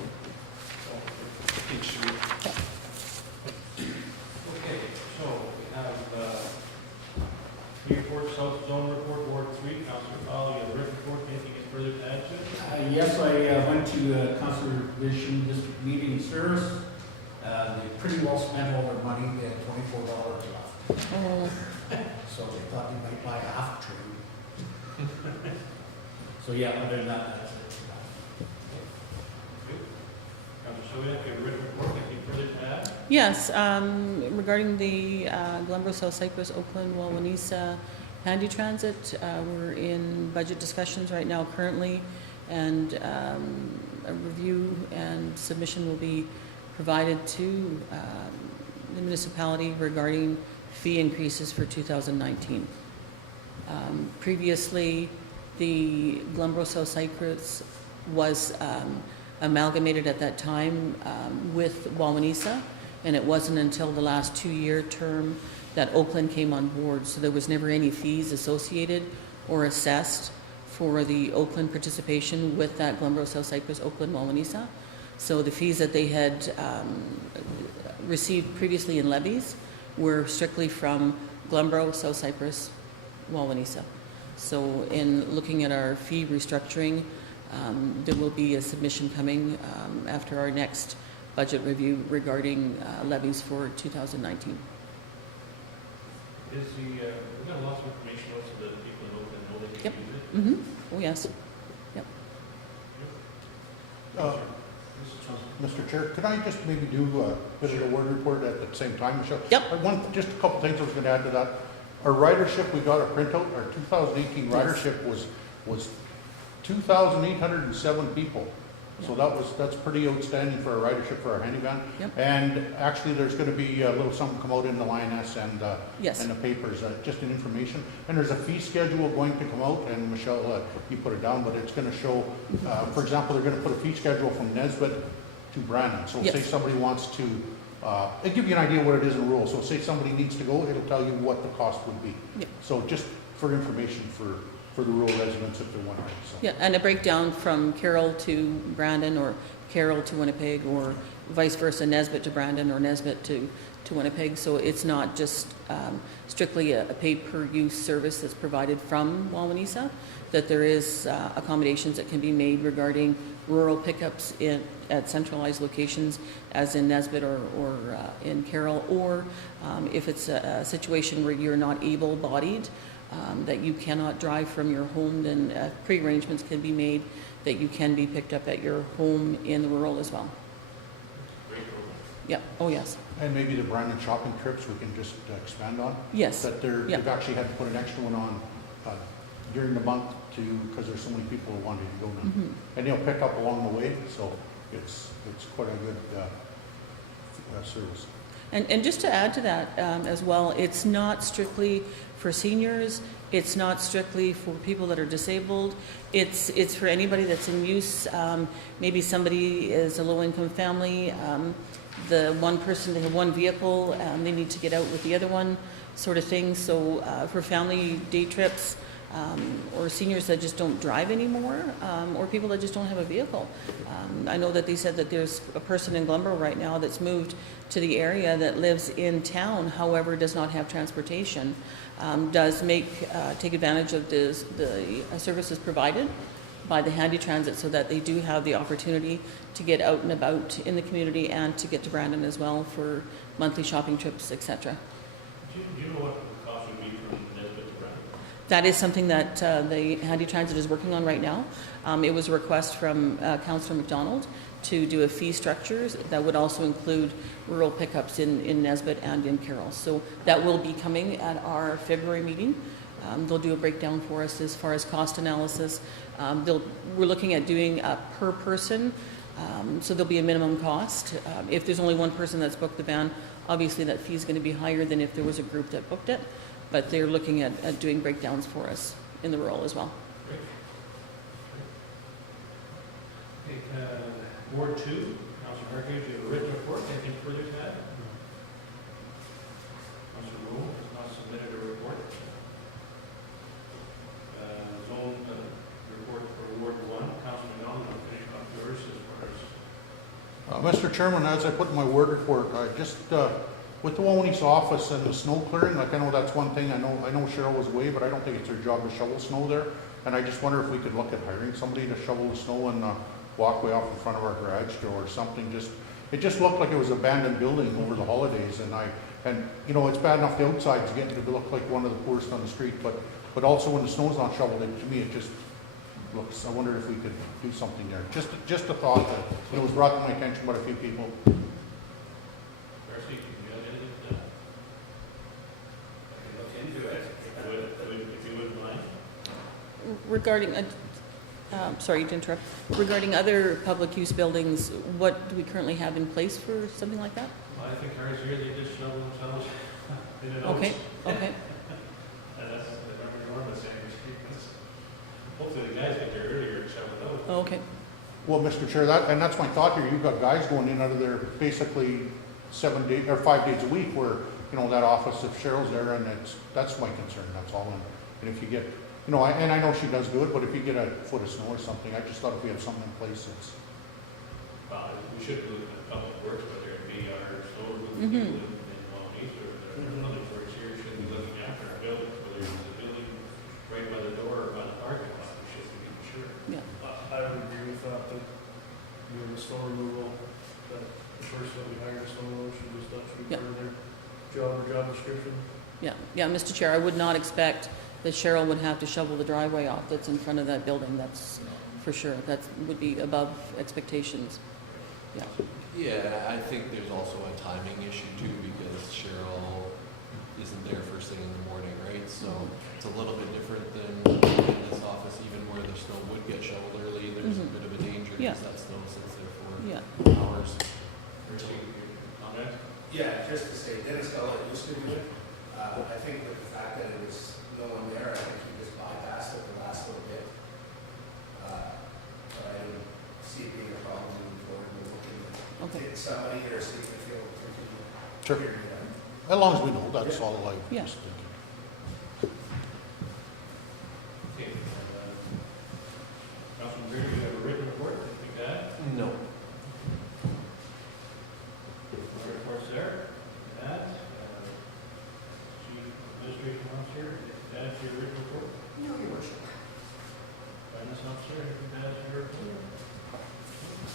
Okay, so we have three reports, South Zone Report, Ward 3, Councilor Powell, you have a written report, anything further to add to it? Yes, I went to Conservation District meeting service. They pretty well spent all their money. They had $24 left. Oh, So they thought they might buy half a tree. So yeah, other than that, that's it. Councilor Sylvia, you have a written report, anything further to add? yes, regarding the Glenbrook, South Cypress, Oakland-Wawanesa handy transit, we're in budget discussions right now currently, and a review and submission will be provided to the municipality regarding fee increases for 2019. Previously, the Glenbrook, South Cypress was amalgamated at that time with Wawanesa, and it wasn't until the last 2-year term that Oakland came on board, so there was never any fees associated or assessed for the Oakland participation with that Glenbrook, South Cypress, Oakland-Wawanesa. So the fees that they had received previously in levies were strictly from Glenboro, South Cypress, Wawanesa. So in looking at our fee restructuring, there will be a submission coming after our next budget review regarding levies for 2019. Is we've got lots of information out so that people in Oakland know they can Yep. use it? Mm-hmm. Oh, yes. Mr. Chair, could I just maybe do a bit of a word report at the same time, Michelle? Yep. Just a couple things I was going to add to that. Our ridership, we got a printout, our 2018 Yes. ridership was 2,807 people. So that's pretty outstanding for a ridership for our handyvan. Yep. And actually, there's going to be a little something come out in the Lioness and Yes. and the papers, just an information. And there's a fee schedule going to come out, and Michelle, you put it down, but it's going to show, for example, they're going to put a fee schedule from Nesbitt to Brandon. So say Yes. somebody wants to, it'll give you an idea what it is in rural. So say somebody needs to go, it'll tell you what the cost would be. Yep. So just for information for the rural residents if they're wondering, so. Yeah, and a breakdown from Carroll to Brandon, or Carroll to Winnipeg, or vice versa, Nesbitt to Brandon, or Nesbitt to Winnipeg. So it's not just strictly a paid per use service that's provided from Wawanesa, that there is accommodations that can be made regarding rural pickups at centralized locations, as in Nesbitt or in Carroll, or if it's a situation where you're not able-bodied, that you cannot drive from your home, then pre-arrangements can be made that you can be picked up at your home in the rural as well. Great program. Yeah, oh yes, And maybe the Brandon shopping trips we can just expand on. yes, That Yeah. they've actually had to put an extra one on during the month because there's so many people who wanted to go now. Mhm. And they'll pick up along the way, so it's quite a good service. And just to add to that as well, it's not strictly for seniors, it's not strictly for people that are disabled, it's for anybody that's in use. Maybe somebody is a low-income family, the one person, they have one vehicle, they need to get out with the other one, sort of thing. So for family day trips, or seniors that just don't drive anymore, or people that just don't have a vehicle. I know that they said that there's a person in Glenboro right now that's moved to the area that lives in town, however, does not have transportation, does take advantage of the services provided by the Handy Transit, so that they do have the opportunity to get out and about in the community and to get to Brandon as well for monthly shopping trips, etc. Do you know what the cost would be from Nesbitt to Brandon? That is something that the Handy Transit is working on right now. It was a request from Councillor McDonald to do a fee structure that would also include rural pickups in Nesbitt and in Carroll. So that will be coming at our February meeting. They'll do a breakdown for us as far as cost analysis. We're looking at doing a per person, so there'll be a minimum cost. If there's only one person that's booked the van, obviously that fee is going to be higher than if there was a group that booked it. But they're looking at doing breakdowns for us in the rural as well. Great. Okay, Ward 2, Councilor Hargreaves, you have a written report, anything further to add? Councilor Rule has not submitted a report. Zone report for Ward 1, Councilor McDonald, I'll finish off yours as far as... Mr. Chairman, as I put in my word report, just with the Wawanesa office and the snow clearing, like I know that's one thing, I know Cheryl was away, but I don't think it's her job to shovel snow there. And I just wonder if we could look at hiring somebody to shovel the snow in the walkway off in front of our garage door or something. It just looked like it was an abandoned building over the holidays, and you know, it's bad enough the outside's getting to look like one of the poorest on the street, but also when the snow's not shoveled, to me it just looks, I wonder if we could do something there. Just a thought that, you know, was brought to my attention by a few people. Darcy, do you have anything to add? Look into it. If you wouldn't mind. Regarding, sorry to interrupt, regarding other public use buildings, what do we currently have in place for something like that? Well, I think ours here, they just shovel themselves in an Okay, okay. And that's, if I'm enormous, hopefully the guys get there earlier and shovel it out. Oh, okay. Well, Mr. Chair, that's my thought here. You've got guys going in out of there basically 7 days or 5 days a week where, you know, that office, if Cheryl's there, and that's my concern, that's all. And if you get, you know, and I know she does do it, but if you get a foot of snow or something, I just thought if we have something in place, it's. We should do it in public works, whether it be ours so with the Mhm. people in Wawanesa or the public works here should be looking after our buildings, whether it's the building right by the door or by the parking lot, we should be making sure. I would agree with that, that, you know, the snow removal, that the person that we hire to snow removal should just, that should be Yeah. part of their job description. Yeah, Mr. Chair, I would not expect that Cheryl would have to shovel the driveway off that's in front of that building, that's for sure. That would be above expectations. Yeah, Yeah, I think there's also a timing issue too, because Cheryl isn't there first thing in the morning, right? So it's a little bit different than in this office, even where the snow would get shoveled early, there's a Mhm. bit of a danger Yeah. because that snow sits there for yeah. hours. Christie, comment? Yeah, just to say, Dennis Gullet used to do it. I think with the fact that it was no one there, I think he just bypassed it the last little bit. But I don't see it being a problem moving forward. We're looking Okay. at somebody or see if they feel continue. Sure. As long as we know, that's all I Yeah. was thinking. Okay. Councilman Greer, you have a written report, anything to add? No. No reports there? That, Chief Administration Officer, anything to add to your written report? No, your worship. Finance Officer, anything to add to your report?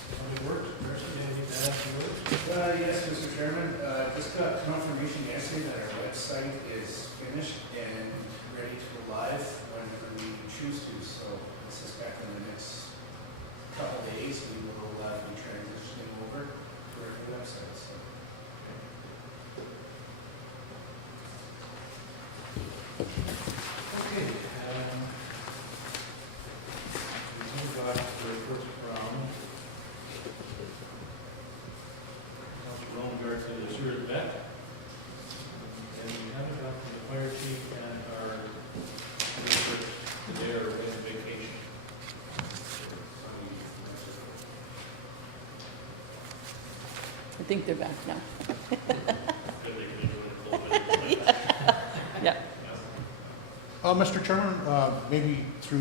Public Works, Darcy, anything to add to your works? Yes, Mr. Chairman, just got confirmation yesterday that our website is finished and ready to go live whenever we choose to. So I suspect in the next couple of days, we will be transitioning over to our new website. So Okay, we've got the reports from Councilor Roman to the sewer vet. And we haven't got from the fire chief and our experts today are in vacation. I think they're back now. Good they can enjoy it a little bit. Yeah. Mr. Chairman, maybe through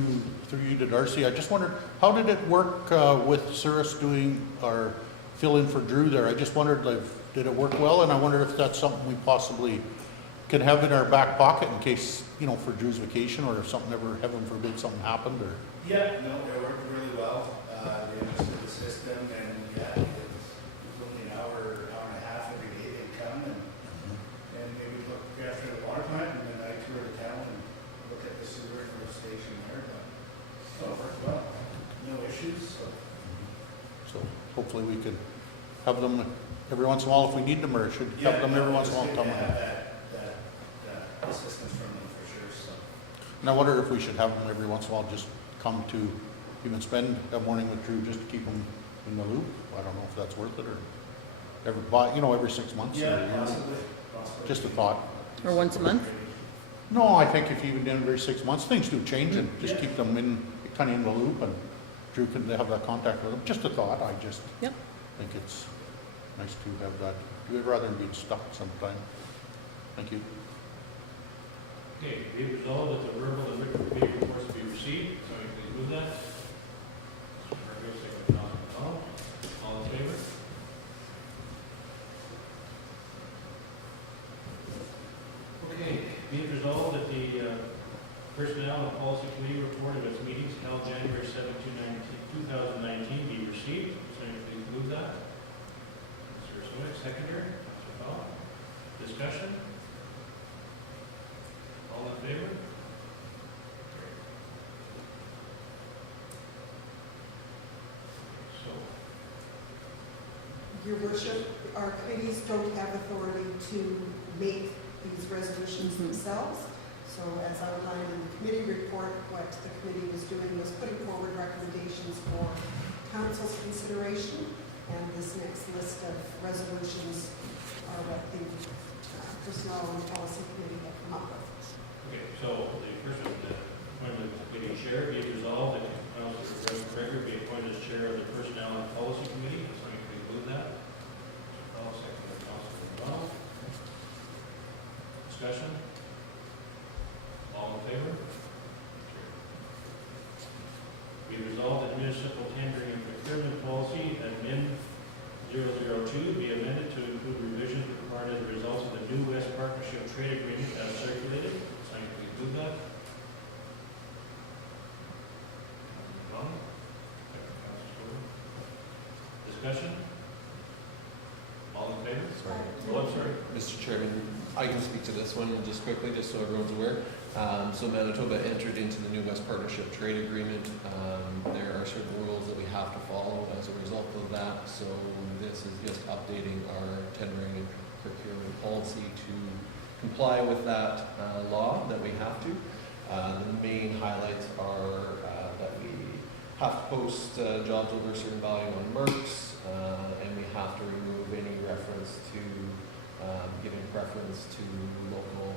you to Darcy, I just wondered, how did it work with Cirrus doing our fill-in for Drew there? I just wondered, like, did it work well? And I wonder if that's something we possibly could have in our back pocket in case, you know, for Drew's vacation, or if something ever, heaven forbid, something happened, or... yeah, no, it worked really well. They understood the system, and yeah, it was only an hour and a half every day they'd come and they would look after the water plant, and then I toured the town and look at the sewer for the station there. But no, it worked well. No issues. So hopefully we could have them every once in a while if we need them, or should have them every once in a while. It's good to Come have in. that assistance from them for sure. So And I wonder if we should have them every once in a while, just come to, even spend a morning with Drew, just to keep them in the loop. I don't know if that's worth it, or every 6 months. or a year. possibly. Just a thought. Or once a month? No, I think if you even did it every 6 months, things do change, and just Yeah. keep them kind of in the loop, and Drew can have that contact with them. Just a thought, I just Yep. think it's nice to have that. We'd rather than being stuck sometime. Thank you. Okay, be it resolved that the verbal and written committee reports be received, so we please move that. Mr. Marco, second by Councilman McDonald. All in favor? Okay, be it resolved that the Personnel and Policy Committee report of its meetings held January 7, 2019 be received, so we please move that. Mr. Swick, secondary. Mr. Powell. Discussion? All in favor? So, Your worship, our committees don't have authority to make these resolutions Mhm. themselves. So as outlined in the committee report, what the committee was doing was putting forward recommendations for council's consideration. And this next list of resolutions are what the Personnel and Policy Committee have come up with. okay, so the first one, the appointment of the committee chair, be it resolved that Councilor Gregor be appointed as chair of the Personnel and Policy Committee, so we can move that. Mr. Powell, second by Councilor McDonald. Discussion? All in favor? Be it resolved that municipal tendering and procurement policy, admin 002, be amended to include revision Discussion? All in favor? Sorry. Oh, I'm sorry. Mr. Chairman, I can speak to this one just quickly, just so everyone's aware. So Manitoba entered into the new West Partnership Trade Agreement. There are certain rules that we have to follow as a result of that. So this is just updating our tendering and procurement policy to comply with that law that we have to. The main highlights are that we have to post jobs over a certain value on Mercs, and we have to remove any reference to giving preference to local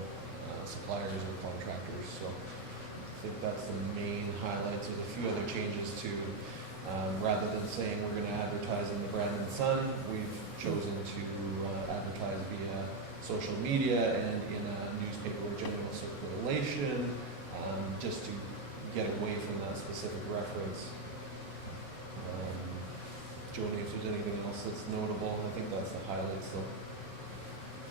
suppliers or contractors. So I think that's the main highlights. There's a few other changes to, rather than saying we're going to advertise in the Brandon Sun, we've chosen to advertise via social media and in a newspaper or general circulation, just to get away from that specific reference. Jody, if there's anything else that's notable, I think that's the highlights though.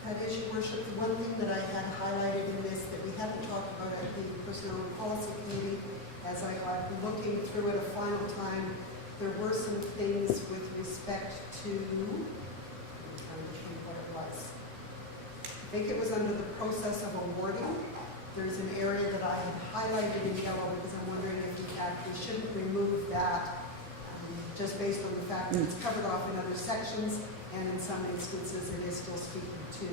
That is, Your Worship, the one thing that I had highlighted in this that we haven't talked about at the Personnel and Policy Committee, as I got looking through it a final time, there were some things with respect to, I'm trying to think what it was. I think it was under the process of awarding. There's an area that I had highlighted in yellow because I'm wondering if we actually shouldn't remove that just based on the fact that it's covered off in other sections, and in some instances it is still speaking to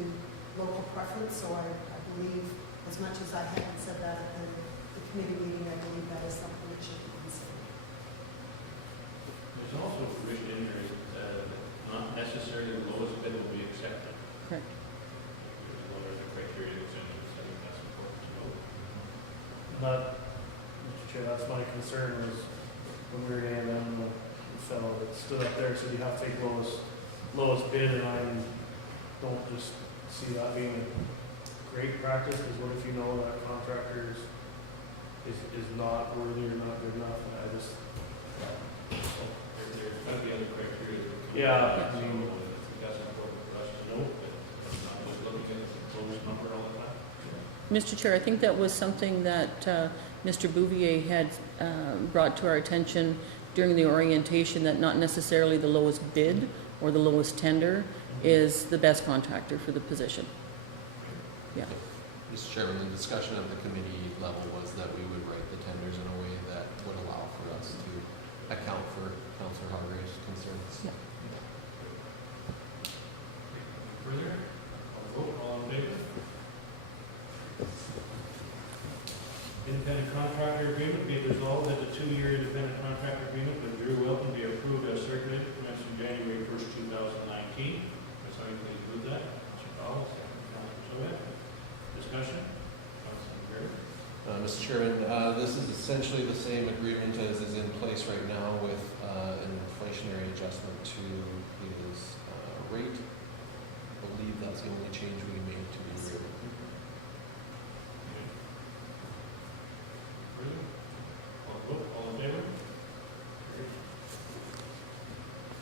local preference. So I believe, as much as I haven't said that at the committee meeting, I believe that is something that should be considered. There's also a provision in here that not necessarily the lowest bid will be accepted. Correct. What are the criteria that's in it? I think that's important to know. But, Mr. Chair, that's my concern was when we were in the fellow that stood up there said you have to take lowest bid, and I don't just see that being a great practice, because what if you know that contractor is not worthy or not good enough, and I just, There's got to be other criteria. that we can- Yeah, I mean- That's important for us to know, but not just looking at the lowest number all the time. Mr. Chair, I think that was something that Mr. Bouvier had brought to our attention during the orientation, that not necessarily the lowest bid or the lowest tender is the best contractor for the position. Yeah. Mr. Chairman, the discussion at the committee level was that we would write the tenders in a way that would allow for us to account for Councillor Hargrave's concerns. Yeah. Further? I'll vote. All in favor? Independent contractor agreement, be it resolved that the 2-year independent contractor agreement with Drew Wilton be approved as circulated commencing January 1st, 2019. Can somebody please move that? Mr. Powell, second. Councilor Sobeck. Discussion? Councilor Garrett. Mr. Chairman, this is essentially the same agreement as is in place right now with an inflationary adjustment to his rate. I believe that's the only change we made to the agreement. Further? I'll vote. All in favor?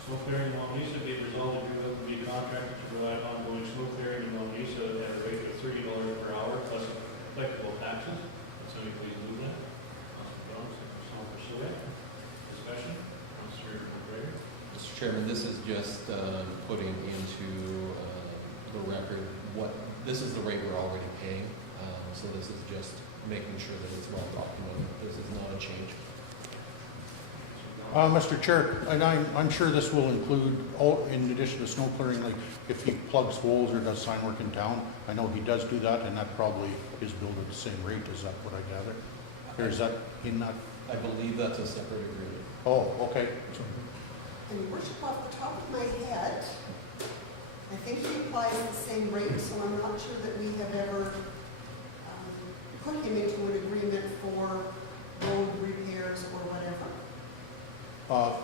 Snow clearing in Wawanesa, be it resolved that Drew Wilton be contracted to provide ongoing snow clearing in Wawanesa at a rate of $30 per hour plus applicable taxes. Can somebody please move that? Councilor Jones, Councilor Sobeck. Discussion? Councilor McGregor. Mr. Chairman, this is just putting into the record what, this is the rate we're already paying. So this is just making sure that it's well documented. This is not a change. Mr. Chair, and I'm sure this will include, all in addition to snow clearing, like if he plugs holes or does sign work in town. I know he does do that, and that probably is billed at the same rate. Is that what I gather? Or is that in that? I believe that's a separate agreement. Oh, okay. And Your Worship, off the top of my head, I think he applies the same rate, so I'm not sure that we have ever put him into an agreement for road repairs or whatever.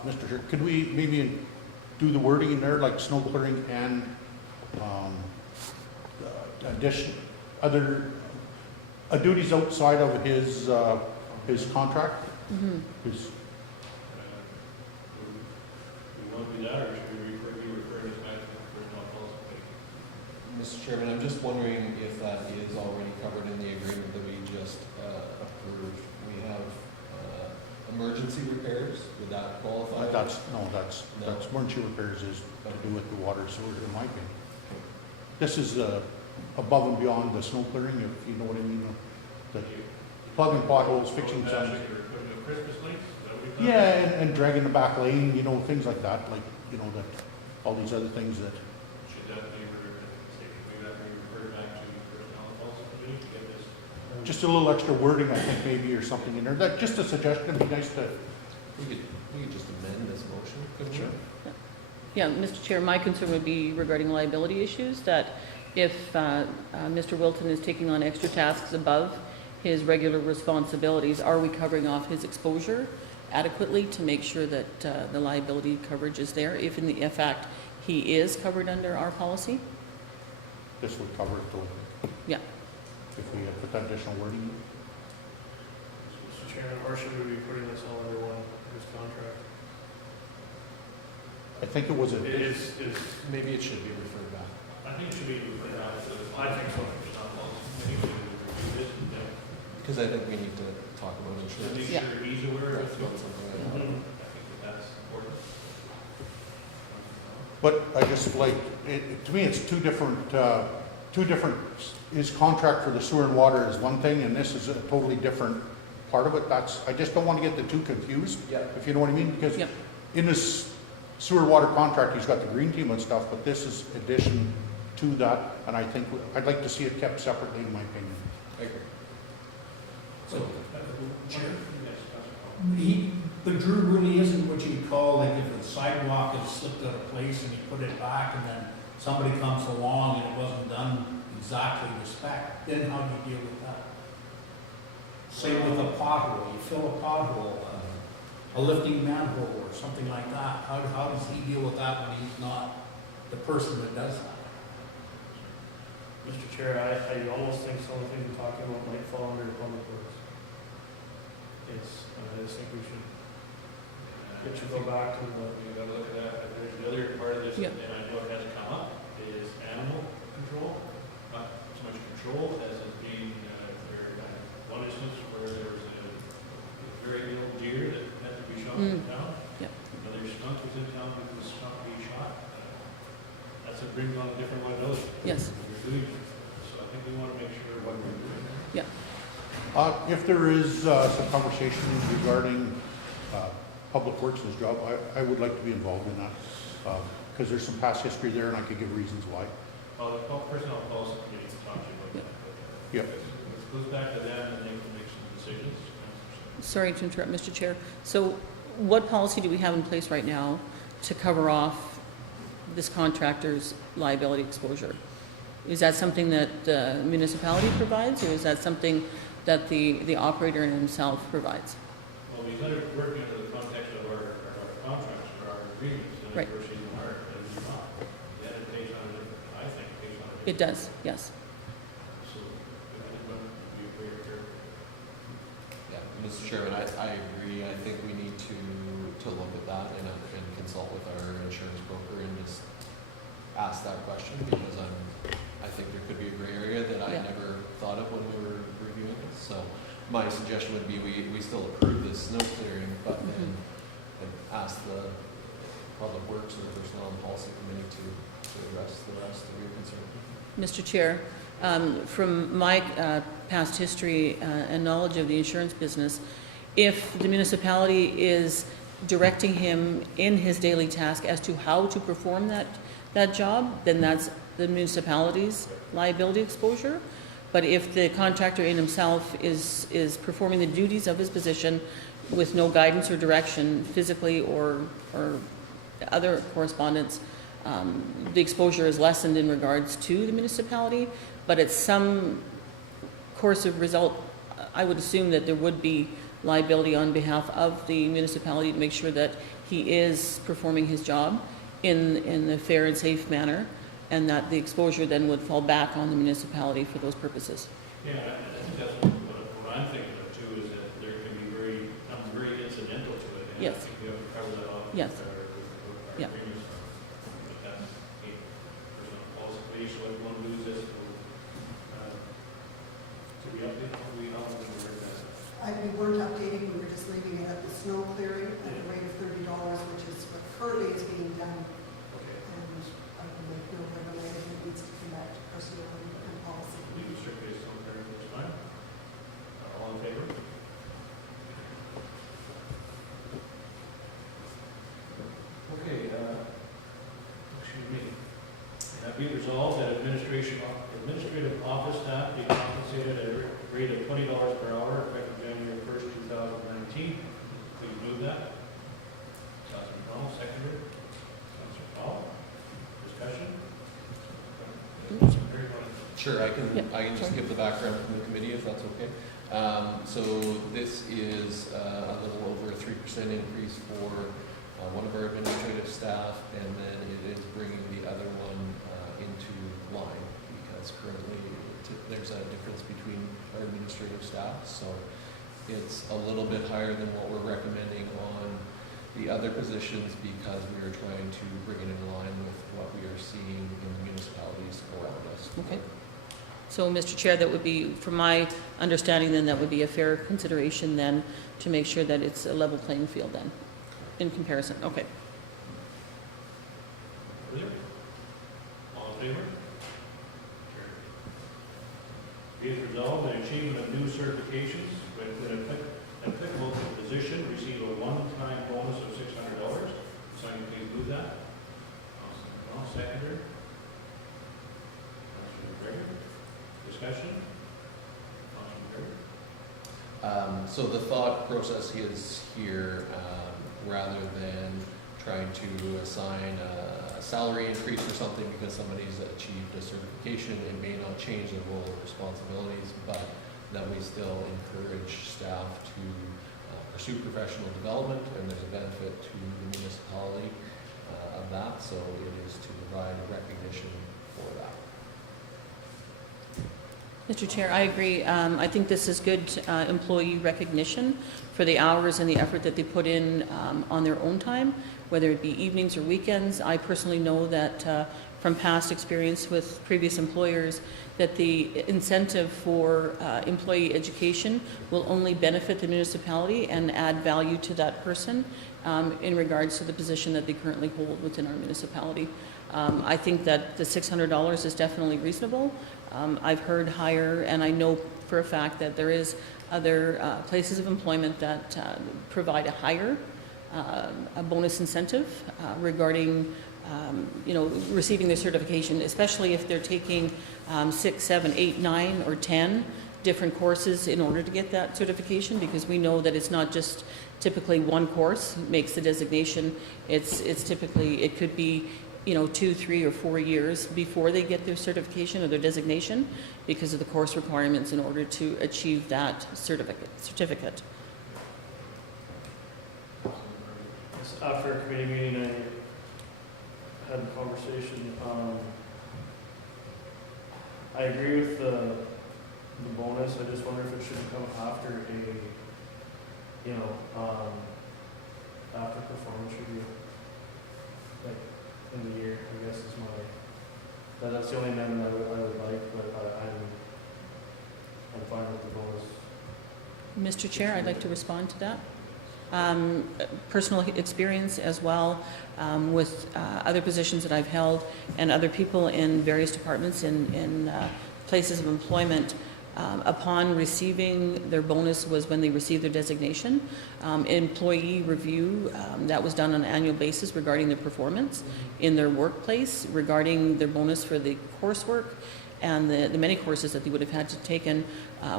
Mr. Chair, could we maybe do the wording in there, like snow clearing and addition, other duties outside of his contract? His, We want to do that, or should we refer this back to the personnel policy? Mr. Chairman, I'm just wondering if that is already covered in the agreement that we just approved. We have a emergency repairs, would that qualify? That's No. emergency repairs is to do with the water sewer, in my opinion. This is above and beyond the snow clearing, if you know what I mean. The plugging potholes, fixing some. Putting a Christmas lights, is that what you're talking Yeah, and dragging the back lane, you know, things like that, like, you know, that, all these other things that, Should that be referred back to personnel policy committee to get this? just a little extra wording, I think, maybe, or something in there. That, just a suggestion, it'd be nice to. We could just amend this motion, couldn't we? Sure. Yeah, Mr. Chair, my concern would be regarding liability issues, that if Mr. Wilton is taking on extra tasks above his regular responsibilities, are we covering off his exposure adequately to make sure that the liability coverage is there, if in the fact he is covered under our policy? This would cover it, though, Yeah. if we had put that additional wording in. Mr. Chairman, or should we be putting this all under one, this contract? I think it was a, It is, Maybe it should be referred back. I think it should be referred back to the. I think so. Personnel policy committee to review this and then Because I think we need to talk about make insurance. Yeah. sure he's aware of it. About something like that. Mhm. I think that's important. but I just like, to me, it's two different, his contract for the sewer and water is one thing, and this is a totally different part of it. I just don't want to get the two confused, Yeah. if you know what I mean, because Yep. in this sewer water contract, he's got the green team and stuff, but this is addition to that, and I think, I'd like to see it kept separately, in my opinion. I agree. But Drew really isn't what you'd call, like if a sidewalk is slipped out of place and you put it back and then somebody comes along and it wasn't done exactly to spec, then how do you deal with that? Same with a pothole, you fill a pothole, a lifting manhole or something like that, how does he deal with that when he's not the person that does that? Mr. Chair, I almost think some of the things we're talking about might fall under public works. I just think we should go back to the, You gotta look at that, and there's the other part of this, Yeah. and I know it hasn't come up, is animal control. Not so much control as it being, one instance where there was a very ill deer that had to be shot in town. Yeah. Another skunk was in town because the skunk being shot. That's a brings on a different liability. Yes. What we're doing. So I think we wanna make sure what we're doing. If there is some conversation regarding Public Works' job, I would like to be involved in that, because there's some past history there, and I could give reasons why. Well, the personnel policy committee can talk to you about that. but Yep. It goes back to them, and they can make some decisions. Sorry to interrupt, Mr. Chair. So what policy do we have in place right now to cover off this contractor's liability exposure? Is that something that the municipality provides, or is that something that the operator himself provides? Well, we started working under the context of our contracts or our agreements, and Right. of course, even our, it's not. Yeah, it takes on a different, I think, it takes on a different. It does, yes. So, I think one, be very careful. Yeah, Mr. Chairman, I agree. I think we need to look at that and consult with our insurance broker and just ask that question, because I think there could be a gray area that I Yeah. never thought of when we were reviewing this. So my suggestion would be we still approve this snow clearing, but then ask the Public Works or the Personnel and Policy Committee to address the rest of your concern. Mr. Chair, from my past history and knowledge of the insurance business, if the municipality is directing him in his daily task as to how to perform that job, then that's the municipality's liability exposure. But if the contractor in himself is performing the duties of his position with no guidance or direction physically or other correspondence, the exposure is lessened in regards to the municipality, but at some course of result, I would assume that there would be liability on behalf of the municipality to make sure that he is performing his job in a fair and safe manner, and that the exposure then would fall back on the municipality for those purposes. Yeah, I think that's what I'm thinking of too, is that there can be very incidental to it. And Yes. I think we have to cover that off. Yes. With our Yeah. agreements. But that's a personnel policy committee, so if you want to lose this, to be updated, we, how long we were that? We weren't updating, we were just leaving it at the snow Be it resolved that administrative office staff be compensated at a rate of $20 per hour effective January 1st, 2019. Please move that. Councilor McDonald, seconder. Councilor Paul. Discussion? Sure, I can just sure. give the background from the committee if that's okay. So this is a little over a 3% increase for one of our administrative staff, and then it is bringing the other one into line, because currently there's a difference between our administrative staff, so it's a little bit higher than what we're recommending on the other positions, because we are trying to bring it in line with what we are seeing in the municipalities around us. Okay. So, Mr. Chair, that would be, from my understanding, then that would be a fair consideration then to make sure that it's a level playing field then, in comparison. Okay. Further? All in favor? Carried. Be it resolved that achievement of new certifications with an applicable position receive a one-time bonus of $600. Someone please move that. Councilor seconder. Councilor McGregor. Discussion? Councilor McGregor. So the thought process is here, rather than trying to assign a salary increase or something because somebody's achieved a certification, it may not change their role or responsibilities, but that we still encourage staff to pursue professional development, and there's a benefit to the municipality of that, so it is to provide recognition for that. Mr. Chair, I agree. I think this is good employee recognition for the hours and the effort that they put in on their own time, whether it be evenings or weekends. I personally know that from past experience with previous employers that the incentive for employee education will only benefit the municipality and add value to that person in regards to the position that they currently hold within our municipality. I think that the $600 is definitely reasonable. I've heard higher, and I know for a fact that there is other places of employment that provide a higher a bonus incentive regarding receiving their certification, especially if they're taking 6, 7, 8, 9, or 10 different courses in order to get that certification, because we know that it's not just typically one course makes the designation. It's typically, it could be 2, 3, or 4 years before they get their certification or their designation because of the course requirements in order to achieve that certificate. After a committee meeting, I had a conversation. I agree with the bonus. I just wonder if it should come after after performance review, like in the year. I guess is that's the only amendment I would like, but I'm fine with the bonus. Mr. Chair, I'd like to respond to that. Personal experience as well with other positions that I've held and other people in various departments in places of employment. Upon receiving their bonus was when they received their designation. Employee review, that was done on an annual basis regarding their performance in their workplace, regarding their bonus for the coursework, and the many courses that they would have had to taken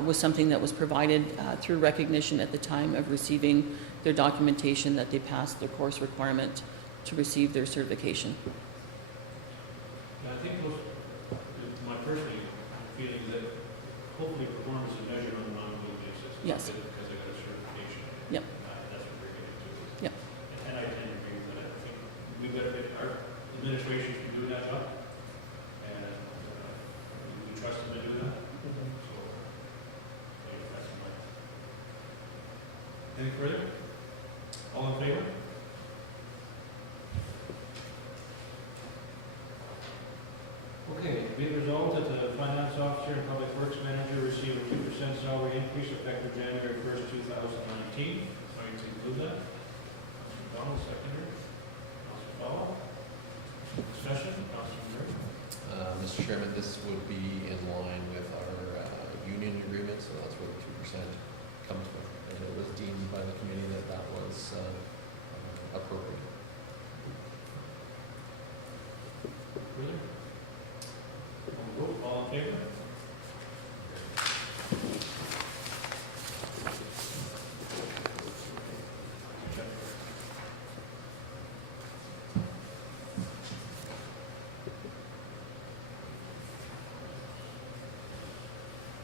was something that was provided through recognition at the time of receiving their documentation that they passed their course requirement to receive their certification. Yeah, I think my personal feeling is that hopefully performance is measured on an ongoing basis. Yes. Not because they got a certification. Yep. That's what we're getting to. Yep. And I tend to agree with that. I think we've got to get our administration to do that job. And we trust them to do that. So, anyway, that's my. Any further? All in favor? Okay, be it resolved that the finance officer and public works manager receive a 2% salary increase effective January 1st, 2019. Sorry to include that. Councilor McDonald, seconder. Councilor Fowler. Discussion. Councilor Murray. Mr. Chairman, this would be in line with our union agreement, so that's where the 2% comes from. And it was deemed by the committee that that was appropriate. Further? in favor?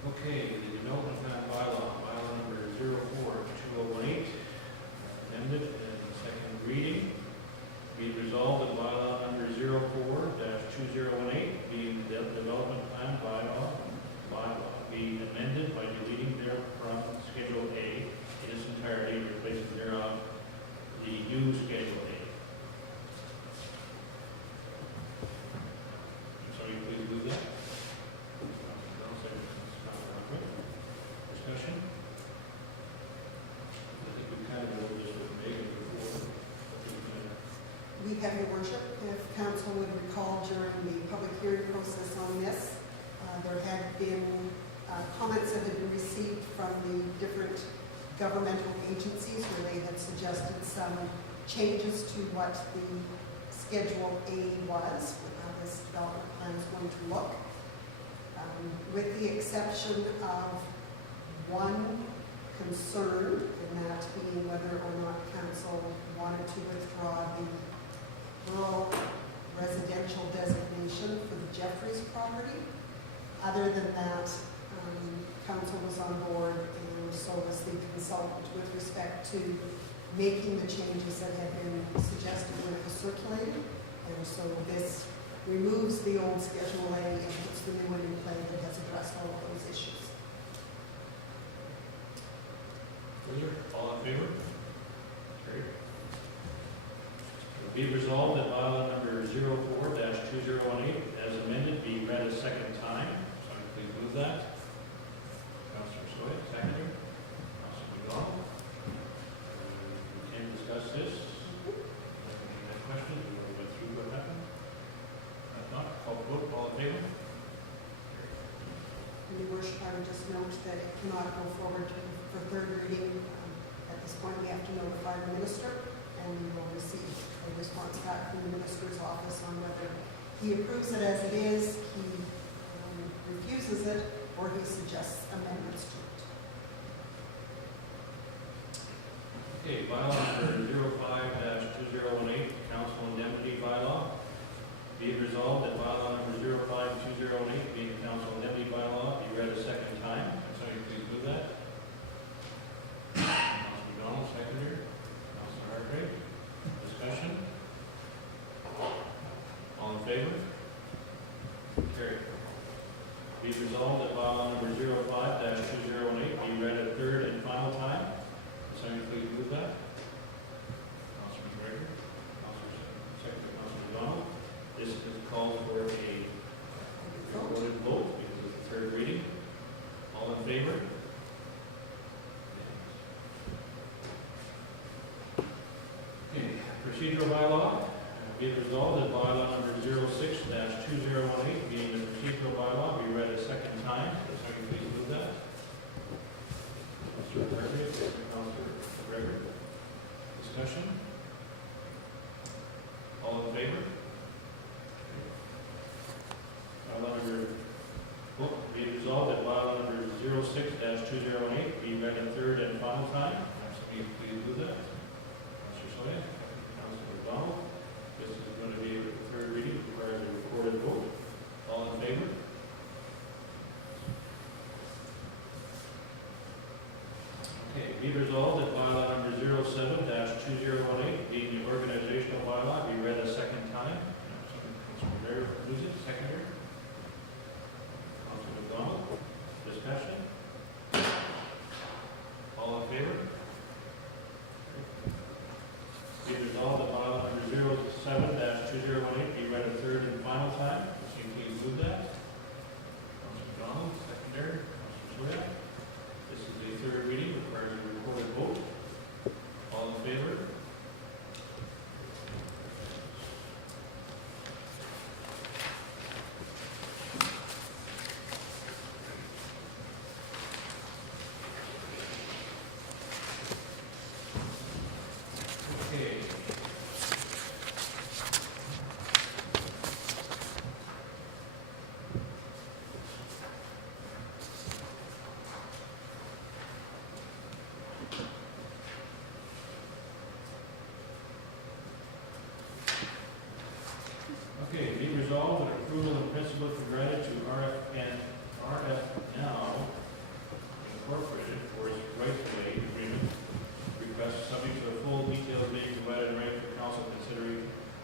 Okay, the development plan bylaw number 04-2018, amended and second reading. Be it resolved that bylaw number 04-2018, being the development plan bylaw be amended by deleting therefrom Schedule A in its entirety, replacing thereof the new Schedule A. So you please do that. Discussion? I think we kind of wrote this with Megan before. We have, your worship, if council would recall during the public hearing process on this, there had been comments that had been received from the different governmental agencies where they had suggested some changes to what the Schedule A was, how this development plan is going to look. With the exception of one concern, and that being whether or not council wanted to withdraw the rural residential designation for the Jeffries property. Other than that, council was on board, and so was the consultant with respect to making the changes that had been suggested when it was circulated. And so this removes the old Schedule A and puts the new one in play that has addressed all of those issues. Further, all in favor? Carried. Be resolved that bylaw number 04-2018, as amended, be read a second time. So please move that. Councilor Soy, seconder. Councilor McDonald. We can discuss this. Any questions? We will go through what happened. If not, call vote. All in favor? Your worship, I would just note that it cannot go forward for third reading. At this point, we have to notify the minister, and we will receive a response back from the minister's office on whether he approves it as it is, he refuses it, or he suggests amendments to it. Okay, bylaw number 05-2018, council indemnity bylaw. Be it resolved that bylaw number 05-2018, being the council indemnity bylaw, be read a second time. Somebody please move that. Councilor McDonald, seconder. Councilor Hargrave. Discussion? All in favor? Carried. Be it resolved that bylaw number 05-2018, be read a third and final time. Somebody please move that. Councilor McGregor. Secretary Councilor McDonald. This is called for a recorded vote because it's the third reading. All in favor? Okay, procedural bylaw. Be it resolved that bylaw number 06-2018, being the procedural bylaw, be read a second time. Somebody please move that. Councilor Hargrave, Councilor McGregor. Discussion? All in favor? Bylaw number, be it resolved that bylaw number 06-2018 be read a third and final time. Somebody please do that. Councilor Soya, Councilor McDonald. This is going to be the third reading, requires a recorded vote. All in favor? Okay, be resolved that bylaw number 07-2018, being the organizational bylaw, be read a second time. Councilor McGregor, who's it, seconder? Councilor McDonald, discussion? All in favor? Be resolved that bylaw number 07-2018 be read a third and final time. Can you please move that? Councilor McDonald, seconder. Councilor Soya. This is a third reading, requires a recorded vote. All in favor? Okay. municipal for granted to RF Now Incorporated for its right-of-way agreement. Request subject to the full details being provided in writing for council considering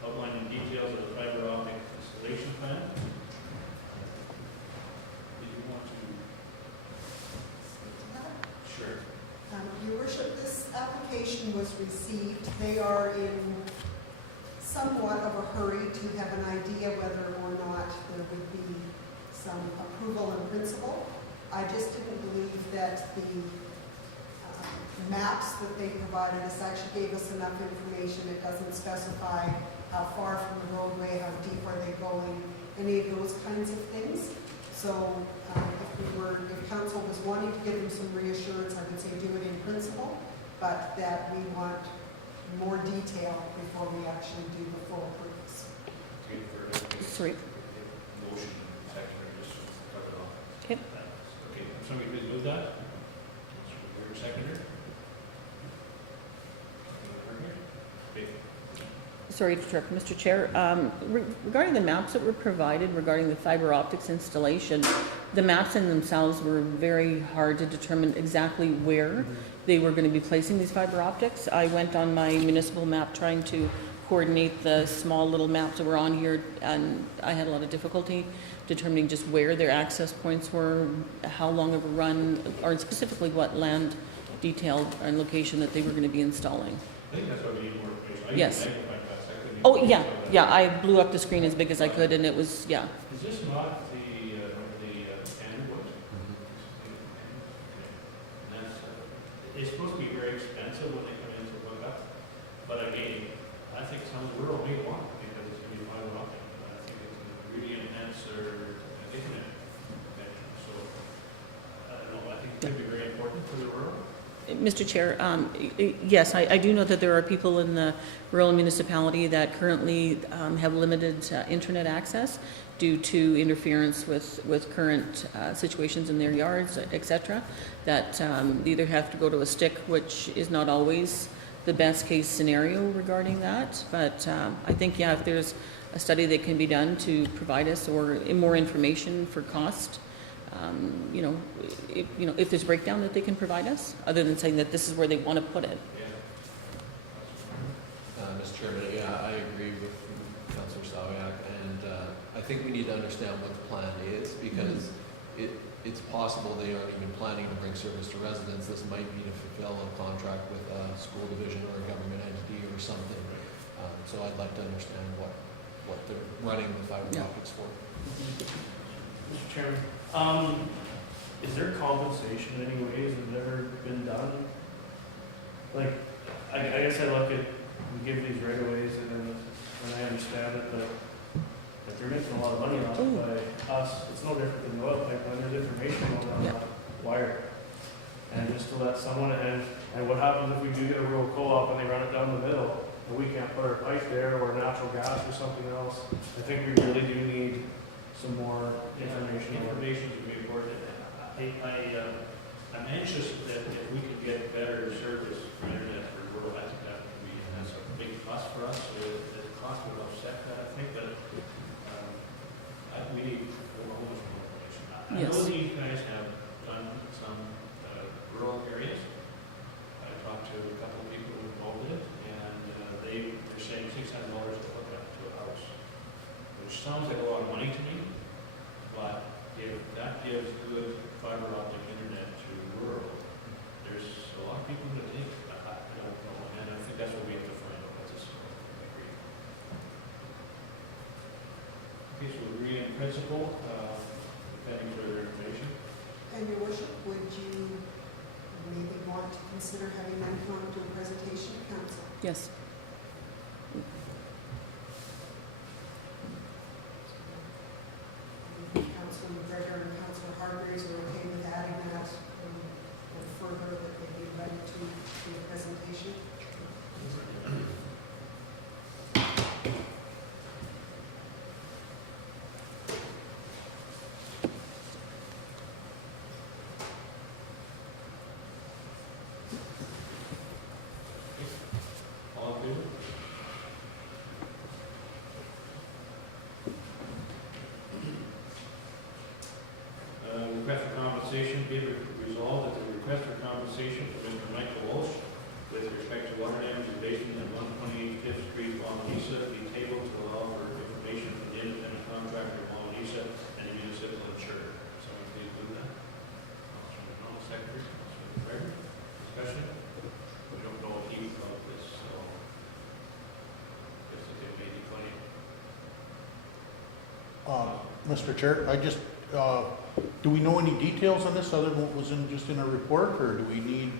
outlining details of the fiber optic installation plan. Did you want to? Sure. Your worship, this application was received. They are in somewhat of a hurry to have an idea whether or not there would be some approval in principle. I just didn't believe that the maps that they provided us actually gave us enough information. It doesn't specify how far from the roadway, how deep are they going, any of those kinds of things. So if council was wanting to give them some reassurance, I would say do it in principle, but that we want more detail before we actually do the full approvals. Sorry. Motion, second, or just cut it off. Okay. Okay, somebody please move that. Your seconder. Okay. Sorry to interrupt, Mr. Chair. Regarding the maps that were provided regarding the fiber optics installation, the maps in themselves were very hard to determine exactly where they were going to be placing these fiber optics. I went on my municipal map trying to coordinate the small little maps that were on here, and I had a lot of difficulty determining just where their access points were, how long of a run, or specifically what land detail and location that they were going to be installing. I think that's why we need more information. Yes. I couldn't even Oh, yeah, I blew up the screen as big as I could, and it was, yeah. Is this not the standard was? That's, it's supposed to be very expensive when they come in to hook up, but again, I think some rural may want it because it's going to be fiber optic. I think it's going to really enhance their internet connection. So, I don't know, I think it could be very important for the rural. Mr. Chair, yes, I do know that there are people in the rural municipality that currently have limited internet access due to interference with current situations in their yards, et cetera, that they either have to go to a stick, which is not always the best case scenario regarding that. But I think, yeah, if there's a study that can be done to provide us or more information for cost, if there's breakdown that they can provide us, other than saying that this is where they want to put it. Mr. Chairman, yeah, I agree with Councillor Sawiak, and I think we need to understand what the plan is, because it's possible they aren't even planning to bring service to residents. This might be to fulfill a contract with a school division or a government entity or something. So I'd like to understand what they're running the fiber optics for. Mr. Chairman, is there compensation in any ways that have ever been done? Like, I guess I look at, we give these right of ways and I understand it, but if they're making a lot of money off it by us, it's no different than the oil pipeline. There's information on that wire. And just to let someone, and what happens if we do get a rural co-op and they run it down the middle and we can't put our pipe there or natural gas or something else? I think we really do need some more information. Information would be important. I'm anxious that if we could get better service for internet for rural, I think that's a big plus for us. So the cost would offset that, I think, but we need almost more information. I know these guys have done some rural areas. I talked to a couple of people involved in it, and they're saying $600 to hook up to a house, which sounds like a lot of money to me. But if that gives good fiber optic internet to rural, there's a lot of people that think, I don't know, and I think that's what we have to find out. That's okay, so we agree in principle, pending further information. And your worship, would you maybe want to consider having them come to a presentation to council? Yes. Councilor McGregor and Councilor Hargreaves are okay with adding that further, that they'd be ready to do a presentation? All in registration at 128 Fifth Street, Wawanesa, be tabled to allow for information from the independent contractor of Wawanesa and the municipal insurer. Someone please do that. Councilman Brown, secretary, Councilman McGregor, discussion? We don't know a heap about this, so. Guess it may be plenty. Mr. Chair, I just, do we know any details on this other than what was just in our report, or do we need,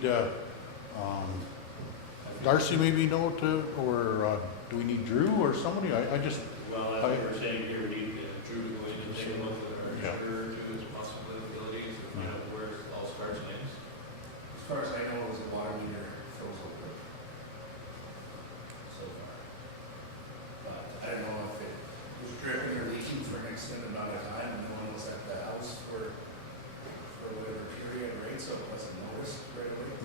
Darcy maybe know to, or, do we need Drew or somebody? I just, Well, that's what we're saying here, we need Drew to go in and take a look at our Yeah. insurer, do his possibilities, and find out where it all starts and ends. As far as I know, it was a water meter froze over so far. But I don't know if it was dripping or leaking for an extended amount of time, and no one was at the house for whatever period, right? So it wasn't noticed right away.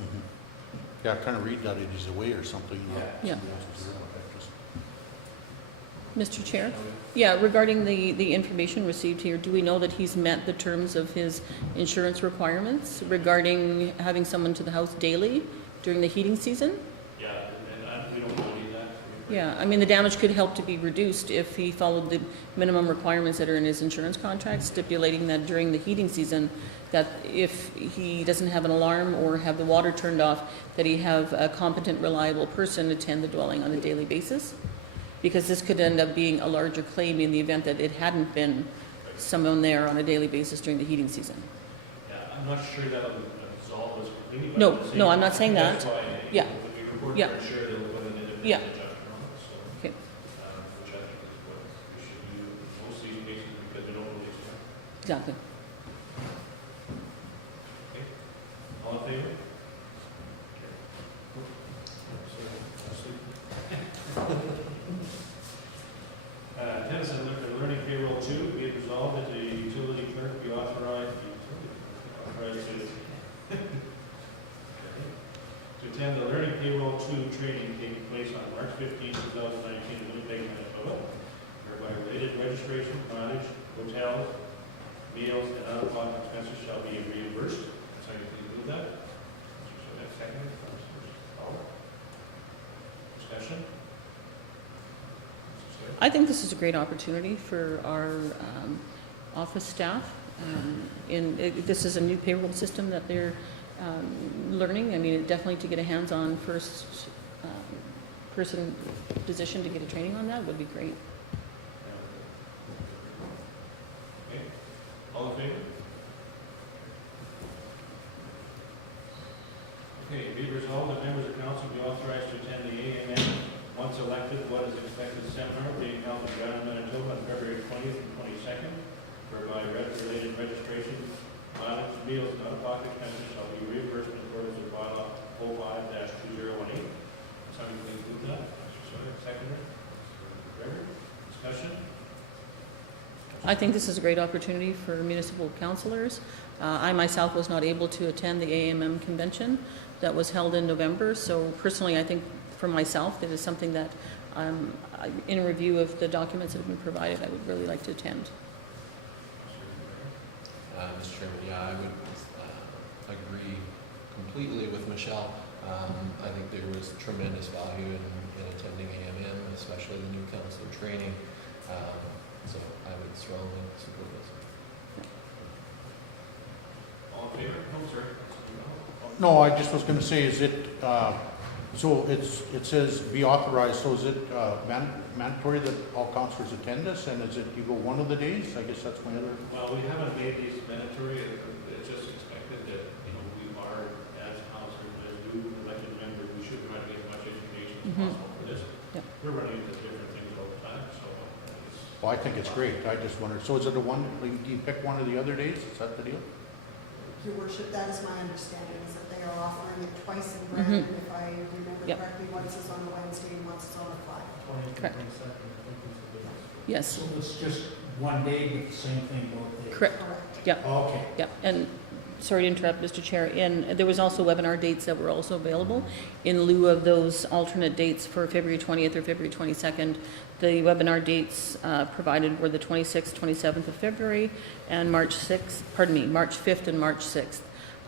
yeah, kind of read that it is away or something. Yeah. Somebody else was around, I just- Mr. Chair? Yeah, regarding the information received here, do we know that he's met the terms of his insurance requirements regarding having someone to the house daily during the heating season? Yeah, and we don't know any of that. Yeah, I mean, the damage could help to be reduced if he followed the minimum requirements that are in his insurance contract, stipulating that during the heating season, that if he doesn't have an alarm or have the water turned off, that he have a competent, reliable person attend the dwelling on a daily basis. Because this could end up being a larger claim in the event that it hadn't been someone there on a daily basis during the heating season. Yeah, I'm not sure that will absolve us completely. but No, at the same no, I'm time, not saying that's that. why, Yeah. When we report Yeah. to our insurer, they'll put an independent Yeah. adjustment on it, so. Okay. Which I think is what we should do in most of these cases, because they don't really expect. Exactly. Okay, all in favor? Tennis and learning payroll 2, be it resolved that the utility clerk be authorized to attend the learning payroll 2 training taking place on March 15, 2019 in Winnipeg, Manitoba, whereby related registration, mileage, hotels, meals, and out-of-pocket expenses shall be reimbursed. Somebody please move that. So that's second. Discussion? I think this is a great opportunity for our office staff. This is a new payroll system that they're learning. I mean, definitely to get a hands-on first person position to get a training on that would be great. Okay, all in favor? Okay, be resolved that members of council be authorized to attend the AMN once elected, what is expected seminar being held in Grand Manitoba on February 20th and 22nd, whereby related registration, mileage, meals, and out-of-pocket expenses shall be reimbursed in accordance with bylaw 05-2018. Somebody please move that. Mr. Sawyer, seconder. Mr. McGregor, discussion? I think this is a great opportunity for municipal councilors. I myself was not able to attend the AMM convention that was held in November, so personally I think for myself that is something that in review of the documents that have been provided, I would really like to attend. Mr. Chairman, yeah, I would agree completely with Michelle. I think there was tremendous value in attending AMM, especially the new council training. So I would strongly support this. All in favor? No, sir. No, I just was gonna say, is it, so it says be authorized, so is it mandatory that all councilors attend this, and is it, you go one of the days? I guess that's my other, Well, we haven't made these mandatory, it's just expected that, you know, we are, as councilors, as new elected members, we should try to get as much information as possible for this. Yep. We're running into different things all the time, so it's, well, I think it's great, I just wondered, so is it a one, like, do you pick one of the other days, is that the deal? Your worship, that is my understanding, is that they are offering it twice in Brandon, if I remember Yep. correctly, once is on a Wednesday and once is on a Friday. 20th and Correct. 22nd, I think is the dates. Yes, So it's just one day, but the same thing both days? correct. Correct. Yeah. Okay. Yeah, and sorry to interrupt, Mr. Chair, and there was also webinar dates that were also available in lieu of those alternate dates for February 20th or February 22nd. The webinar dates provided were the 26th, 27th of February and March 5th and March 6th.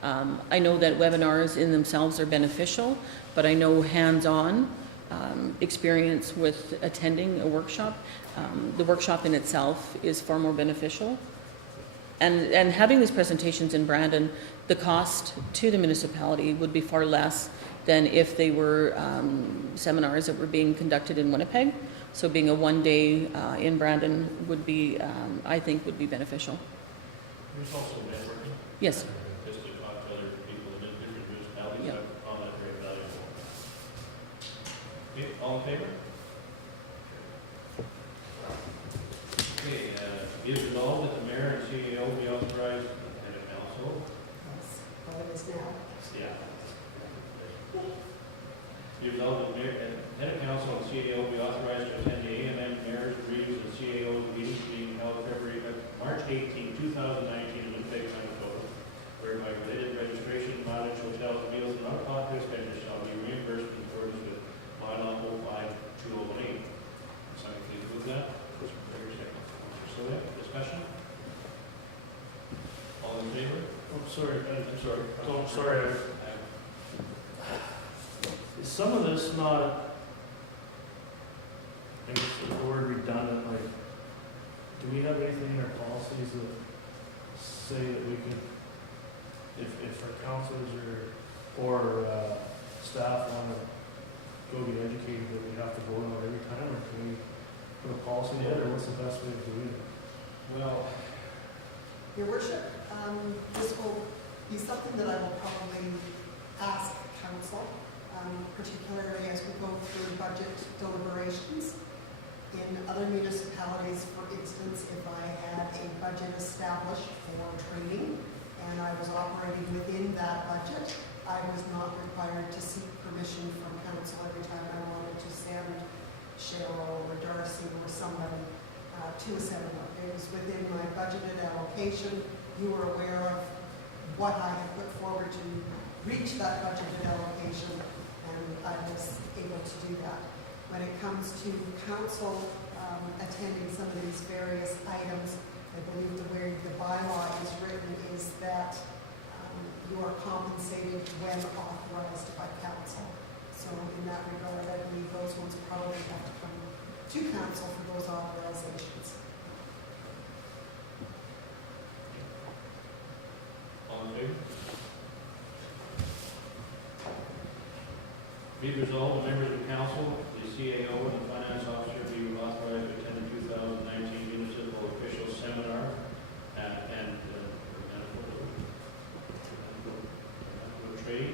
I know that webinars in themselves are beneficial, but I know hands-on experience with attending a workshop. The workshop in itself is far more beneficial. And having these presentations in Brandon, the cost to the municipality would be far less than if they were seminars that were being conducted in Winnipeg. So being a one-day in Brandon would be, I think, would be beneficial. There's also networking. Yes. Just to talk to other people in different municipalities. Yeah. I found that very valuable. Okay, all in favor? Okay, be it resolved that the mayor and CEO be authorized and the council. That's what it is now. Yeah. Be resolved that the mayor and head of council and CEO be authorized to attend the AMM mayor's reviews and CAO meetings being held March 18, 2019 in Winnipeg, Manitoba, whereby related registration, mileage, hotels, meals, and out-of-pocket expenses shall be reimbursed in accordance with bylaw 05-2018. Somebody please move that. Very second. So that discussion. All in favor? Oh, sorry, I'm sorry. oh, sorry. Is some of this not, I guess the word redundant, like, do we have anything in our policies that say that we can, if our counselors or staff want to go get educated, that we have to vote on it every time, or can we put a policy together, what's the best way of doing it? Well, Your worship, this will be something that I will probably ask council, particularly as we go through budget deliberations. In other municipalities, for instance, if I had a budget established for training and I was operating within that budget, I was not required to seek permission from council every time I wanted to send Cheryl or Darcy or somebody to a seminar. It was within my budgeted allocation. You were aware of what I had put forward to reach that budgeted allocation, and I was able to do that. When it comes to council attending some of these various items, I believe the way the bylaw is written is that you are compensated when authorized by council. So in that regard, I believe those ones probably have to come to council for those authorizations. all in favor? Be it resolved, the members of the council, the CAO, and the finance officer be authorized to attend the 2019 municipal official seminar and trade,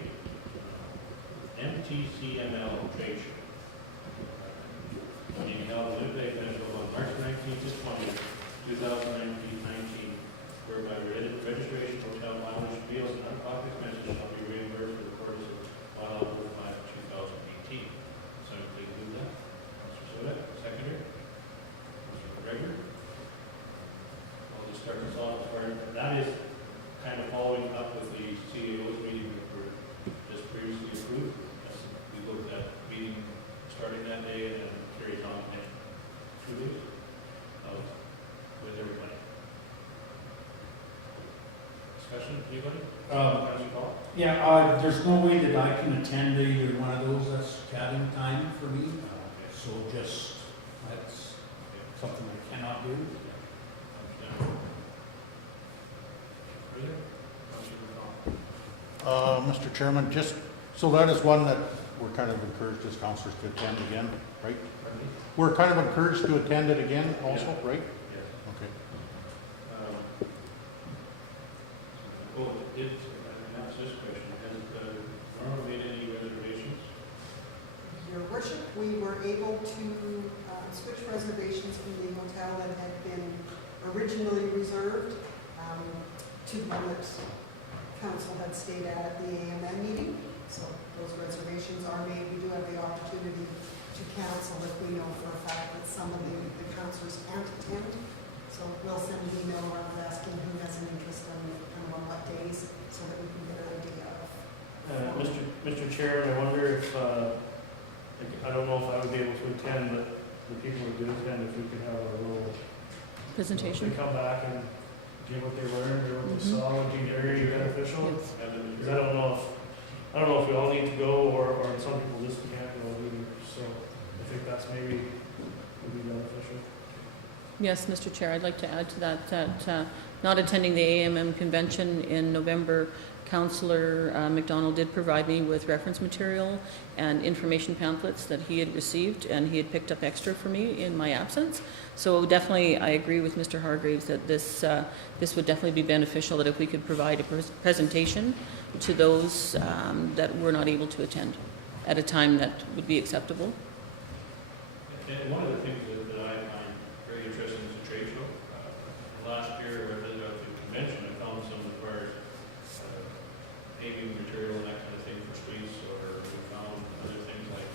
MTCML trade show. Being held in Winnipeg, Manitoba on March 19th to 20th, 2019, whereby registration, hotel mileage, meals, and out-of-pocket expenses shall be reimbursed for the purpose of bylaw 05-2018. Someone please move that. Mr. Soda, seconder. Mr. McGregor. I'll just start this off as far as, that is kind of following up with the CEO's meeting that were just previously approved. We looked at meeting starting that day and carries on next 2 weeks with everybody. Discussion, anybody? Councilor Paul? Yeah, there's no way that I can attend either one of those, that's cabin time for me, Okay. so just, that's something I cannot do. Further? Councilor Paul? Mr. Chairman, just, so that is one that we're kind of encouraged as councillors to attend again, right? Pardon me? We're kind of encouraged to attend it again also, right? Yes. Okay. Oh, did, I ask this question, has Norma made any reservations? Your worship, we were able to switch reservations from the hotel that had been originally reserved to one that council had stayed at the AMM meeting. So those reservations are made. We do have the opportunity to cancel if we know for a fact that some of the councillors can't attend. So we'll send an email around asking who has an interest in on what days so that we can get an idea of. Mr. Chairman, I wonder if, I don't know if I would be able to attend, but the people who do attend, if we could have a little Presentation? They come back and give what they learned or what they Mhm. saw would be very beneficial. Yes. Have them- Because I don't know if we all need to go or some people just can't go either, so. think that's maybe would be beneficial. Yes, Mr. Chair, I'd like to add to that, not attending the AMM convention in November, Councillor McDonald did provide me with reference material and information pamphlets that he had received, and he had picked up extra for me in my absence. So definitely, I agree with Mr. Hargraves that this would definitely be beneficial, that if we could provide a presentation to those that were not able to attend at a time that would be acceptable. And one of the things that I find very interesting is the trade show. Last year, I visited the convention, I found some as far as paving material and that kind of thing for streets, or we found other things like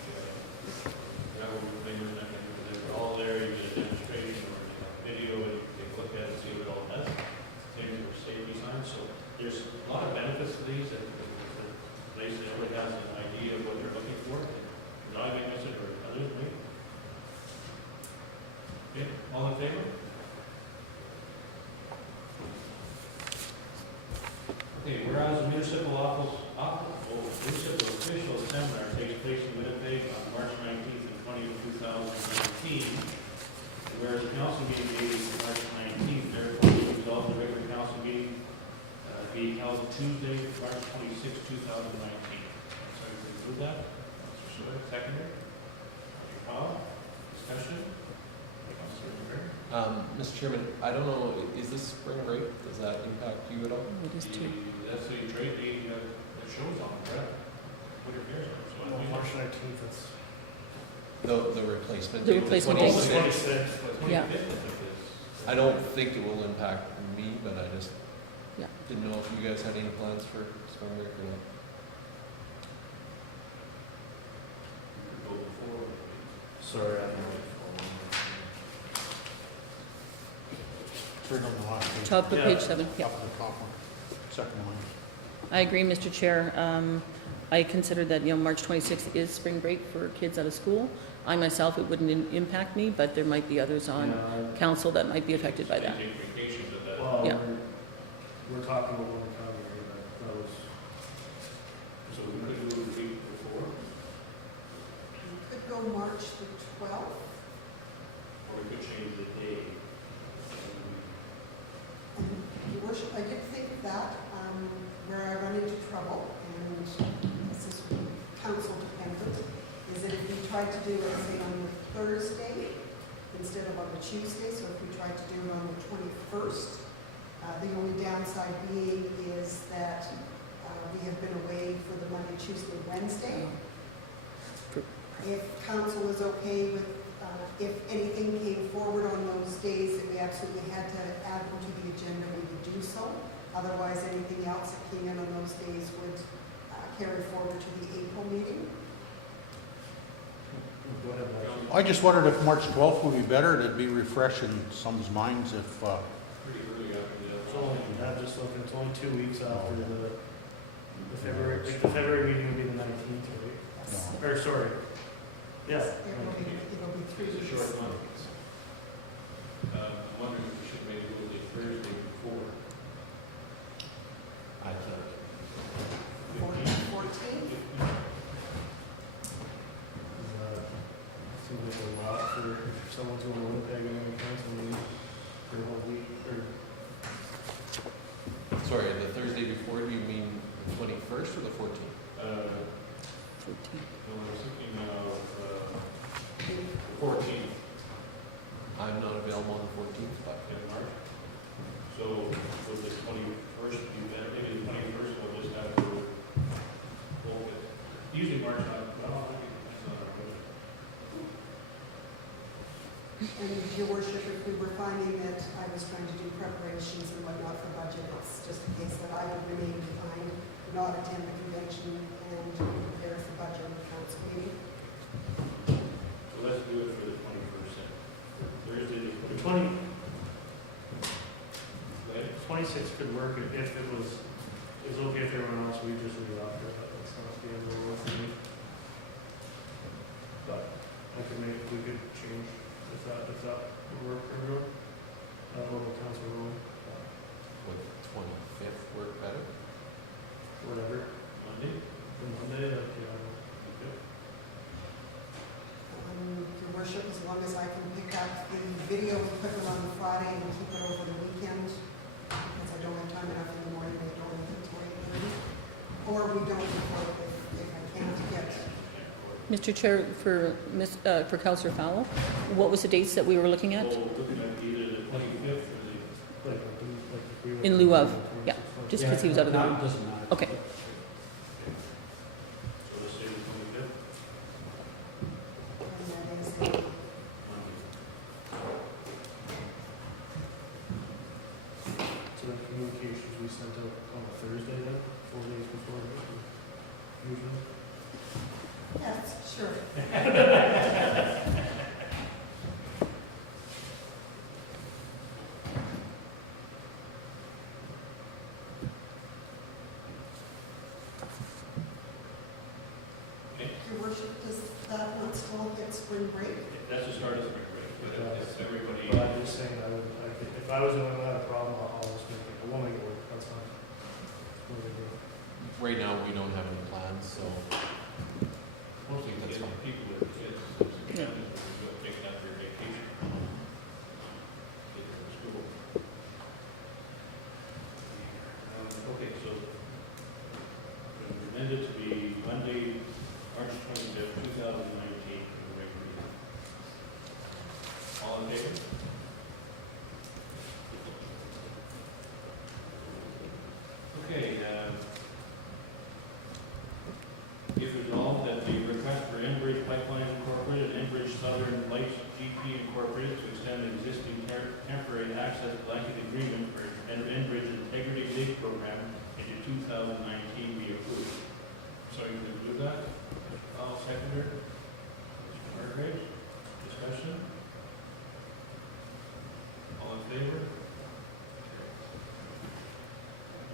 gravel cleaners and that kind of thing. They were all there, you get a demonstration or a video, and you can look at it and see what it all does. Things for safety signs, so there's a lot of benefits to these, that the place that everybody has an idea of what they're looking for. And I may miss it, or others may. Okay, all in favor? Okay, whereas the municipal municipal official seminar takes place in Winnipeg on March 19th and 20th, 2019. Whereas the council meeting date is March 19th, therefore the result of the regular council meeting being held Tuesday, March 26th, 2019. Sorry to include that. Councilor Swift, seconder. Councilor Powell, discussion. Councilor McGregor. Mr. Chairman, I don't know, is this spring break? Does that impact you at all? It is too. That's the trade meeting that shows on, correct? What are yours? So I Well, think March 19th, it's. The replacement. The date, replacement 26th. date. 26th. Yeah. I don't think it will impact me, but I just Yeah. didn't know if you guys had any plans for spring break or not. Go before. Sorry, I don't know. Third on the last page. Top of Yeah. page 7, yeah. Top of the top one, second line. I agree, Mr. Chair. I consider that, March 26th is spring break for kids out of school. I myself, it wouldn't impact me, but there might be others on Yeah, council that might be affected by that. Take vacation, but that. well, Yeah. we're talking about one county here, that was. So we could do it the week before, We could go March the 12th. or we could change the day. Your worship, I did think of that, where I run into trouble, and this is council dependent, is that if we tried to do it, say, on the Thursday instead of on the Tuesday, so if we tried to do it on the 21st, the only downside being is that we have been away for the Monday, Tuesday, Wednesday. If council is okay with, if anything came forward on those days that we absolutely had to add them to the agenda, we would do so. Otherwise, anything else that came in on those days would carry forward to the April meeting. Go ahead, Mike. I just wondered if March 12th would be better, it'd be refreshing some's minds if, Pretty early after It's the. only, I'm just looking, it's only 2 weeks after the February, like the February meeting would be the 19th, right? Or, sorry. Yeah. It'll be 3 It's a weeks. short month. I'm wondering if we should maybe do it the Thursday before. I thought. 14th. Seems like a lot for someone to go to Winnipeg and then council meeting for a whole week, or. Sorry, the Thursday before, do you mean the 21st or the 14th? 14. No, I was thinking of, 14th I'm not available on the 14th, but in March. So would the 21st be better? Maybe the 21st we'll just have to hold it. Usually March, well, that's not our budget. And your worship, if we were finding that I was trying to do preparations and whatnot for budget, it's just a case that I would remain behind, not attend the convention and prepare for budget and council meeting. So let's do it for the 21st then. Thursday, The the 20, 20th. 26 could work if it was okay if everyone else, we just leave it out there, but that's not the end of the world for me. But we could change if that would work for everyone. I don't know what council room, would the 25th work better? whatever, Monday. for Monday, like, Okay. keep it over the weekend, because I don't have time enough in the morning, I don't have until 8:30. Or we don't report if I can't get. Mr. Chair, for Councillor Fowle, what was the dates that we were looking at? So looking at either the 25th or the Like, if we were- In lieu of, yeah, just because he was out of the room. That doesn't matter. Okay. So let's say the 25th. And that is the So the communications we sent out on a Thursday then, 4 days before, usually? Yes, sure. Your worship, does that not still get spring break? That's the start of spring break, but if everybody, But I'm just saying, if I was the one who had a problem, I'll just make it, I won't make it work, that's fine. What do we do? Right now, we don't have any plans, so mostly that's kids, fine. people with kids, families Yeah. who are taking out their vacation. Kids from school. Okay, so we amended to be Monday, March 25th, 2019. for the regular meeting. All in favor? Okay, if resolved that the request for Enbridge Pipeline Incorporated and Enbridge Southern Lights GP Incorporated to extend the existing temporary access blanket agreement for an Enbridge Integrity League Program into 2019 be approved. So you can do that? I'll second her. Mr. Margaret, discussion? All in favor?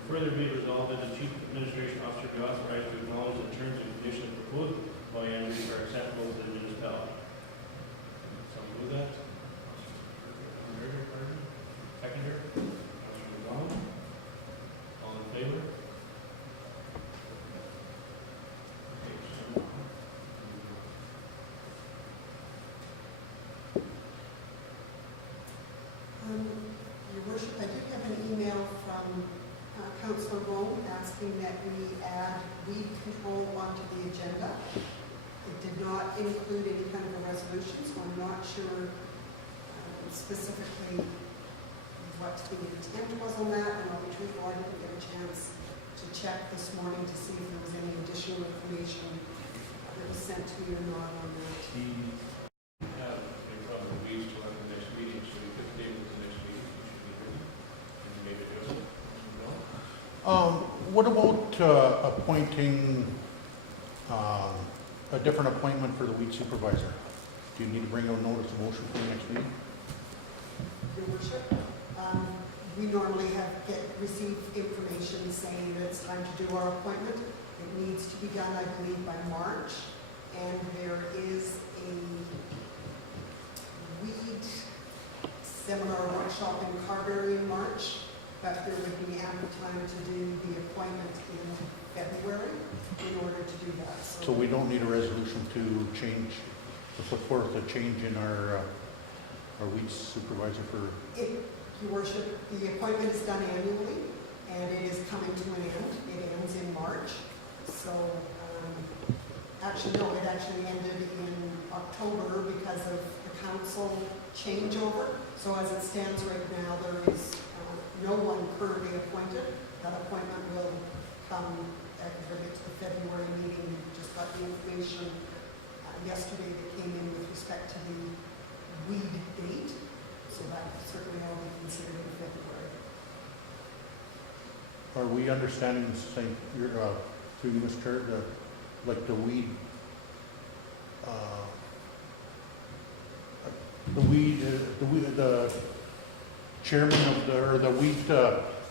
Further be resolved that the Chief Administration Officer be authorized to acknowledge the terms and conditions proposed by Enbridge are acceptable to the municipality. Someone do that? Seconder? Councilor McDonald? All in favor? Okay, so- Your worship, I did have an email from Councillor Rome asking that we add weed control onto the agenda. It did not include any kind of a resolution, so I'm not sure specifically what the intent was on that. And I'll be truthful, I didn't get a chance to check this morning to see if there was any additional information that was sent to you or not on that. We have a problem with weeds till after the next meeting, so we could table the next meeting, we should be ready. And maybe do it. No? What about appointing a different appointment for the weed supervisor? Do you need to bring a notice of motion for the next meeting? Your worship, we normally receive information saying that it's time to do our appointment. It needs to be done, I believe, by March, and there is a weed seminar workshop in Carberry in March, but there would be ample time to do the appointment in February in order to do that. So we don't need a resolution to change, to put forth a change in our weed supervisor for, Your worship, the appointment is done annually, and it is coming to an end. It ends in March. So, actually, no, it actually ended in October because of the council changeover. So as it stands right now, there is no one currently appointed. That appointment will come at the February meeting. We just got the information yesterday that came in with respect to the weed date. So that certainly will be considered in February. are we understanding the same, through you, Mr. Chair, like the weed, the chairman of or the weed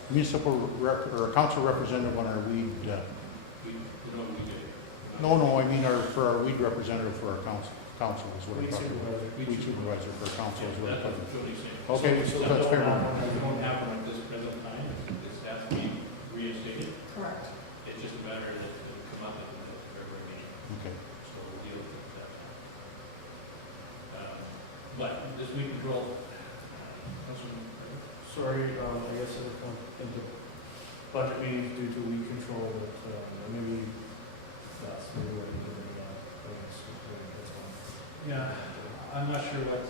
municipal or council representative on our weed, We know we did. no, I mean for our weed representative for our council is what I'm Weed talking about. supervisor. Weed supervisor for our council is what I'm talking That's what he's saying. about. Okay, so that's fair enough. We don't have one at this present time, this has to be reinstated, Correct. it's just a matter that it'll come up at the February meeting, Okay. so we'll deal with it at that time. But this weed control, Councilman, sorry, I guess it'll come into budget meetings due to weed control, but, maybe that's the way to do it, that's all. Yeah, I'm not sure what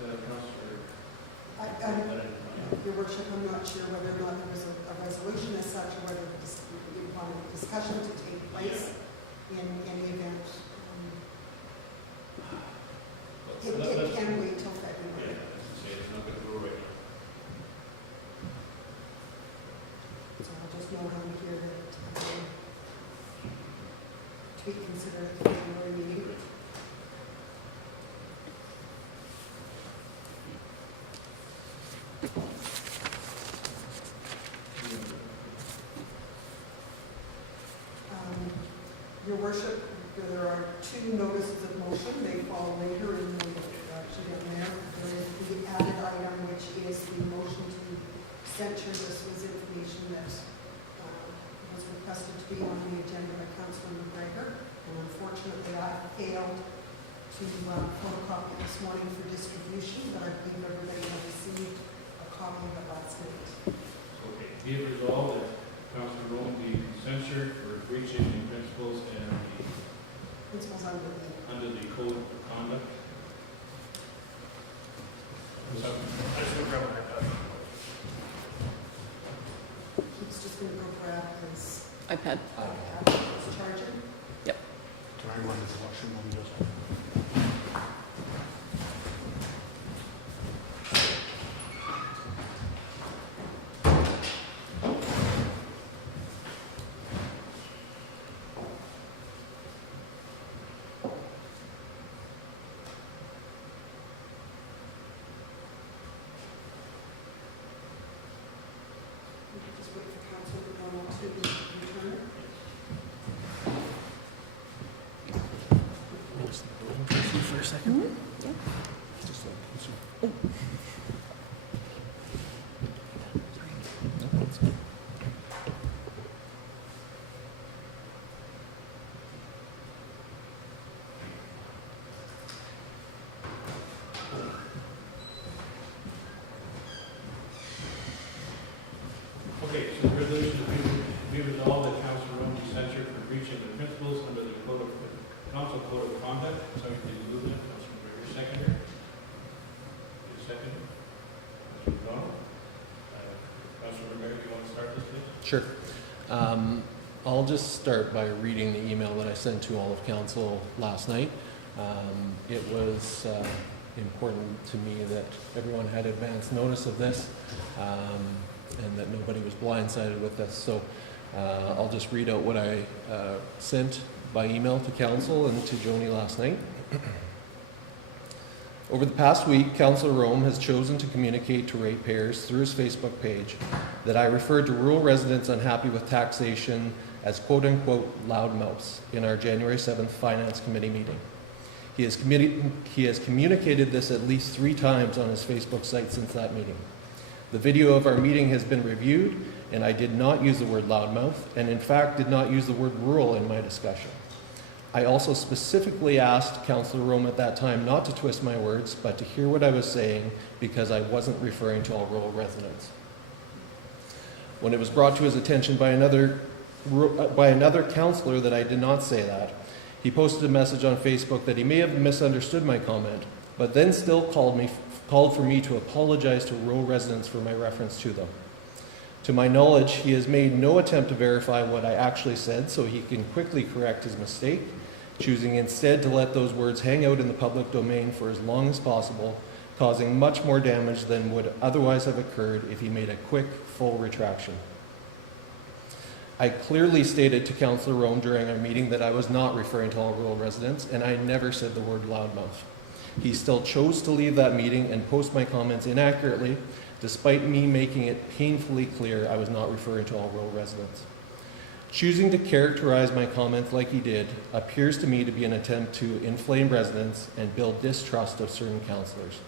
Councillor. Your worship, I'm not sure whether or not there was a resolution as such, or whether you wanted a discussion to take place in any event. It can wait till February. It's not going to go right now. So I'll just note on here that to be considered at the February meeting. Your worship, there are two notices of motion. They fall later in the agenda there. There is the added item, which is the motion to censure. This was information that was requested to be on the agenda by Councillor McGregor. And unfortunately, I failed to photocopy this morning for distribution, but I believe everybody has received a copy of it last night. Okay, be it resolved that Councillor Rome be censured for breaching the principles and Principles under the code of conduct. I just look around like that. He's just going to go grab his iPad. charger. Can I run this election when he does? We can just wait for Councillor Donald to return. For a second? Yeah. Just Okay, so the resolution be resolved that Councillor Rome be censured for breaching the principles under the code of, council code of conduct. Sorry, did you move it? Councillor McGregor, seconder. You second? Councillor McDonald? Councillor McGregor, you want to start this, please? Sure. I'll just start by reading the email that I sent to all of council last night. It was important to me that everyone had advance notice of this and that nobody was blindsided with this. So I'll just read out what I sent by email to council and to Joni last night. Over the past week, Councillor Rome has chosen to communicate to ratepayers through his Facebook page that I referred to rural residents unhappy with taxation as quote-unquote loudmouths in our January 7th Finance Committee meeting. He has communicated this at least 3 times on his Facebook site since that meeting. The video of our meeting has been reviewed, and I did not use the word loudmouth, and in fact did not use the word rural in my discussion. I also specifically asked Councillor Rome at that time not to twist my words, but to hear what I was saying, because I wasn't referring to all rural residents. When it was brought to his attention by another councillor that I did not say that, he posted a message on Facebook that he may have misunderstood my comment, but then still called for me to apologize to rural residents for my reference to them. To my knowledge, he has made no attempt to verify what I actually said so he can quickly correct his mistake, choosing instead to let those words hang out in the public domain for as long as possible, causing much more damage than would otherwise have occurred if he made a quick, full retraction. I clearly stated to Councillor Rome during our meeting that I was not referring to all rural residents, and I never said the word loudmouth. He still chose to leave that meeting and post my comments inaccurately, despite me making it painfully clear I was not referring to all rural residents. Choosing to characterize my comments like he did appears to me to be an attempt to inflame residents and build distrust of certain councillors.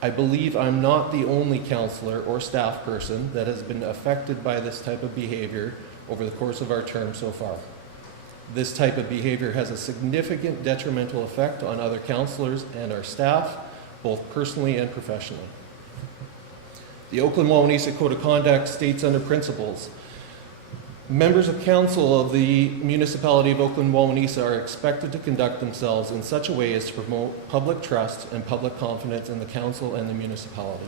I believe I'm not the only councillor or staff person that has been affected by this type of behavior over the course of our term so far. This type of behavior has a significant detrimental effect on other councillors and our staff, both personally and professionally. The Oakland-Wawanesa Code of Conduct states under principles, members of council of the Municipality of Oakland-Wawanesa are expected to conduct themselves in such a way as to promote public trust and public confidence in the council and the municipality.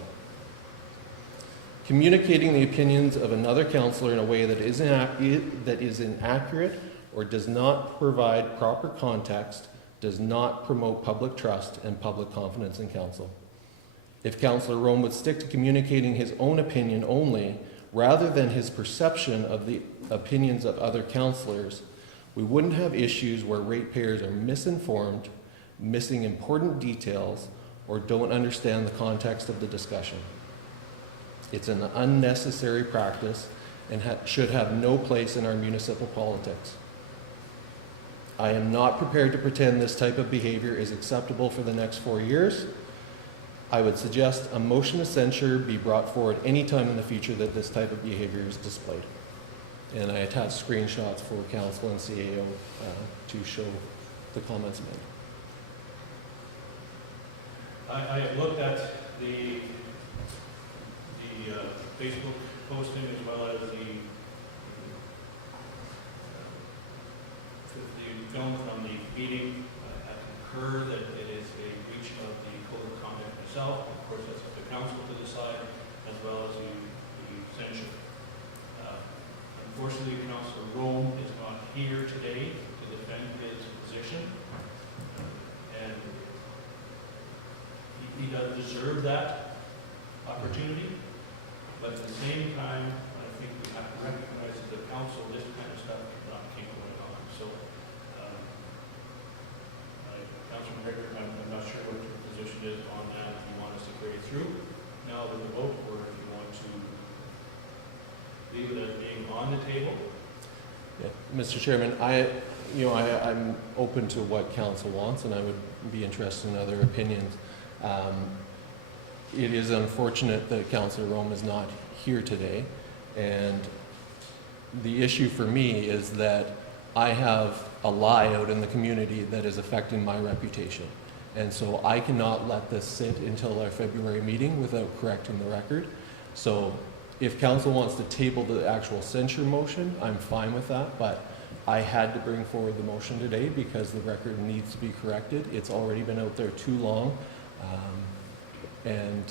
Communicating the opinions of another councillor in a way that is inaccurate or does not provide proper context does not promote public trust and public confidence in council. If Councillor Rome would stick to communicating his own opinion only, rather than his perception of the opinions of other councillors, we wouldn't have issues where ratepayers are misinformed, missing important details, or don't understand the context of the discussion. It's an unnecessary practice and should have no place in our municipal politics. I am not prepared to pretend this type of behavior is acceptable for the next 4 years. I would suggest a motion of censure be brought forward any time in the future that this type of behavior is displayed. And I attached screenshots for council and CAO to show the comments made. I have looked at the Facebook posting as well as the film from the meeting. I concur that it is a breach of the code of conduct itself. Of course, that's up to council to decide, as well as the censure. Unfortunately, Councillor Rome is not here today to defend his position, and he does deserve that opportunity. But at the same time, I think we have to recognize as a council this kind of stuff cannot keep going on. So, Councilor McGregor, I'm not sure what your position is on that. If you want us to carry through now with the vote, or if you want to leave it as being on the table. Yeah, Mr. Chairman, I'm open to what council wants, and I would be interested in other opinions. It is unfortunate that Councillor Rome is not here today, and the issue for me is that I have a lie out in the community that is affecting my reputation. And so I cannot let this sit until our February meeting without correcting the record. So if council wants to table the actual censure motion, I'm fine with that, but I had to bring forward the motion today because the record needs to be corrected. It's already been out there too long. And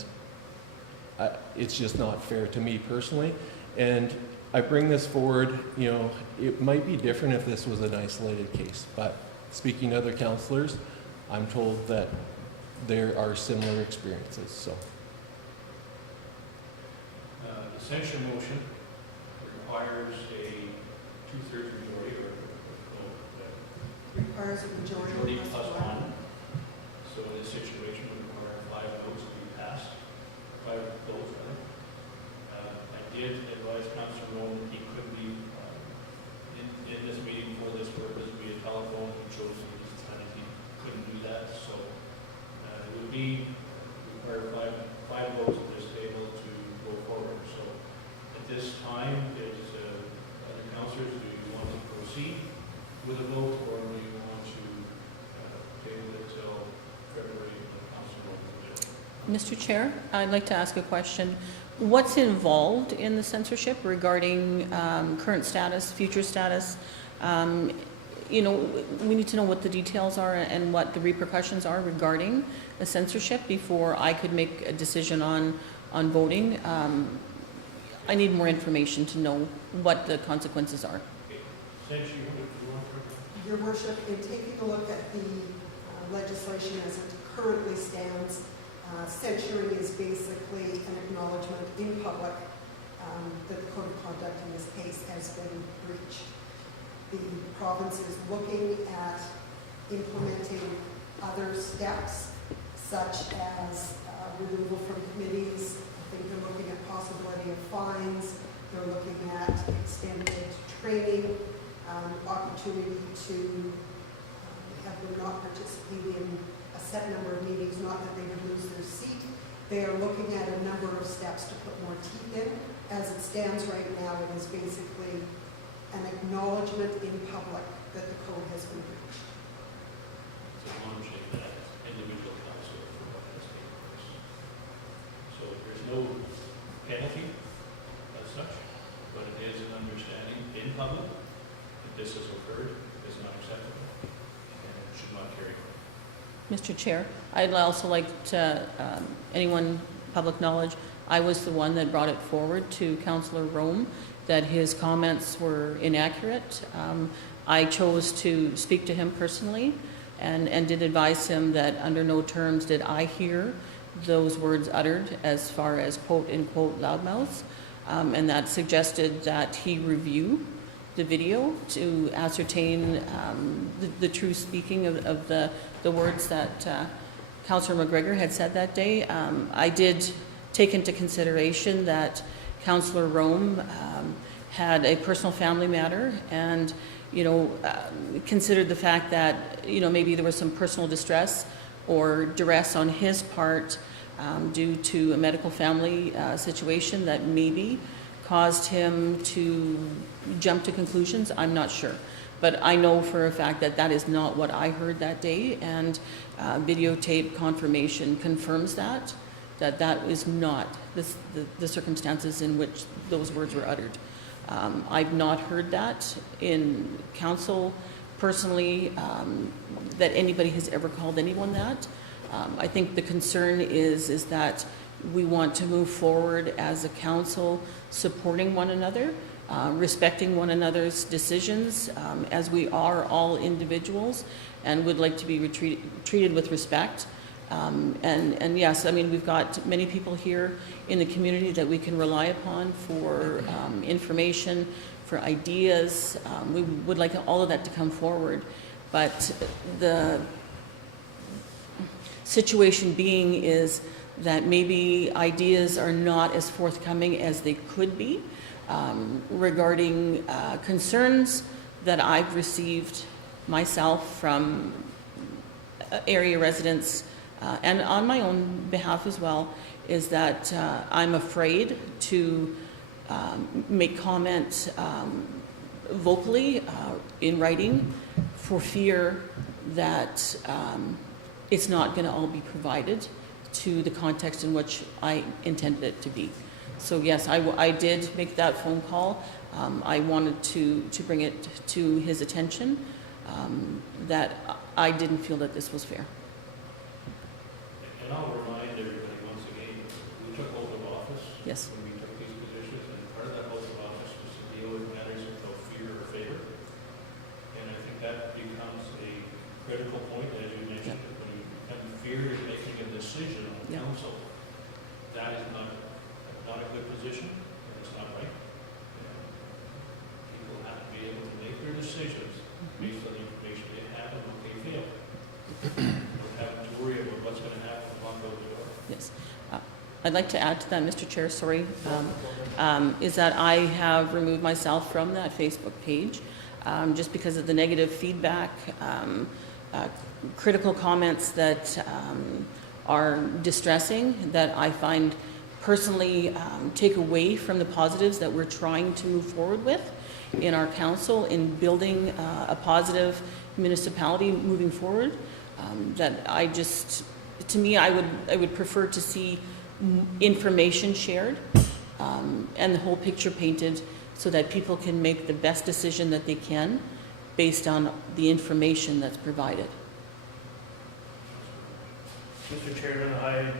it's just not fair to me personally. And I bring this forward, it might be different if this was an isolated case, but speaking to other councillors, I'm told that there are similar experiences, so. The censure motion requires a two-thirds majority, Requires a majority plus plus one. So in this situation, we require 5 votes to be passed. 5 votes, rather. I did advise Councilor Rome that he could be in this meeting for this purpose via telephone. He chose to decide he couldn't do that. So it would be require 5 votes at this table to go forward. So at this time, is other councillors, do you want to proceed with a vote, or do you want to table it till February when Councilor Rome is there? Mr. Chair, I'd like to ask a question. What's involved in the censorship regarding current status, future status? We need to know what the details are and what the repercussions are regarding the censorship before I could make a decision on voting. I need more information to know what the consequences are. Censure, Your Worship, in taking a look at the legislation as it currently stands, censuring is basically an acknowledgement in public that the code of conduct in this case has been breached. The province is looking at implementing other steps, such as removal from committees. I think they're looking at possibility of fines. They're looking at extended training, opportunity to have them not participate in a set number of meetings, not that they would lose their seat. They are looking at a number of steps to put more teeth in. As it stands right now, it is basically an acknowledgement in public that the code has been breached. it's a ownership that individual council for what has taken place. So there's no this has occurred is not acceptable and should not carry on. Mr. Chair, I'd also like to, anyone, public knowledge, I was the one that brought it forward to Councillor Rome that his comments were inaccurate. I chose to speak to him personally and did advise him that under no terms did I hear those words uttered as far as quote unquote loudmouths, and that suggested that he review the video to ascertain the true speaking of the words that Councillor McGregor had said that day. I did take into consideration that Councillor Rome had a personal family matter and, you know, considered the fact that, you know, maybe there was some personal distress or duress on his part due to a medical family situation that maybe caused him to jump to conclusions. I'm not sure. But I know for a fact that that is not what I heard that day, and videotape confirmation confirms that is not the circumstances in which those words were uttered. I've not heard that in council personally, that anybody has ever called anyone that. I think the concern is that we want to move forward as a council, supporting one another, respecting one another's decisions, as we are all individuals and would like to be treated with respect. And yes, I mean, we've got many people here in the community that we can rely upon for information, for ideas. We would like all of that to come forward. But the situation being is that maybe ideas are not as forthcoming as they could be regarding concerns that I've received myself from area residents and on my own behalf as well, is that I'm afraid to make comment vocally in writing for fear that it's not going to all be provided to the context in which I intended it to be. So yes, I did make that phone call. I wanted to bring it to his attention that I didn't feel that this was fair. And I'll remind everybody once again, we took oath of office. Yes. When we took these positions, and part of that oath of office was to deal with matters without fear or favor. And I think that becomes a critical point, as you mentioned, when you have fear of making a decision on Yeah. council, that is not a good position, and it's not right. And people have to be able to make their decisions based on the information they have and what they feel. Don't have to worry about what's going to happen along those doors. Yes. I'd like to add to that, Mr. Chair, sorry, is that I have removed myself from that Facebook page just because of the negative feedback, critical comments that are distressing, that I find personally take away from the positives that we're trying to move forward with in our council in building a positive municipality moving forward. That I just, to me, I would prefer to see information shared and the whole picture painted so that people can make the best decision that they can based on the information that's provided. Mr. Chairman, I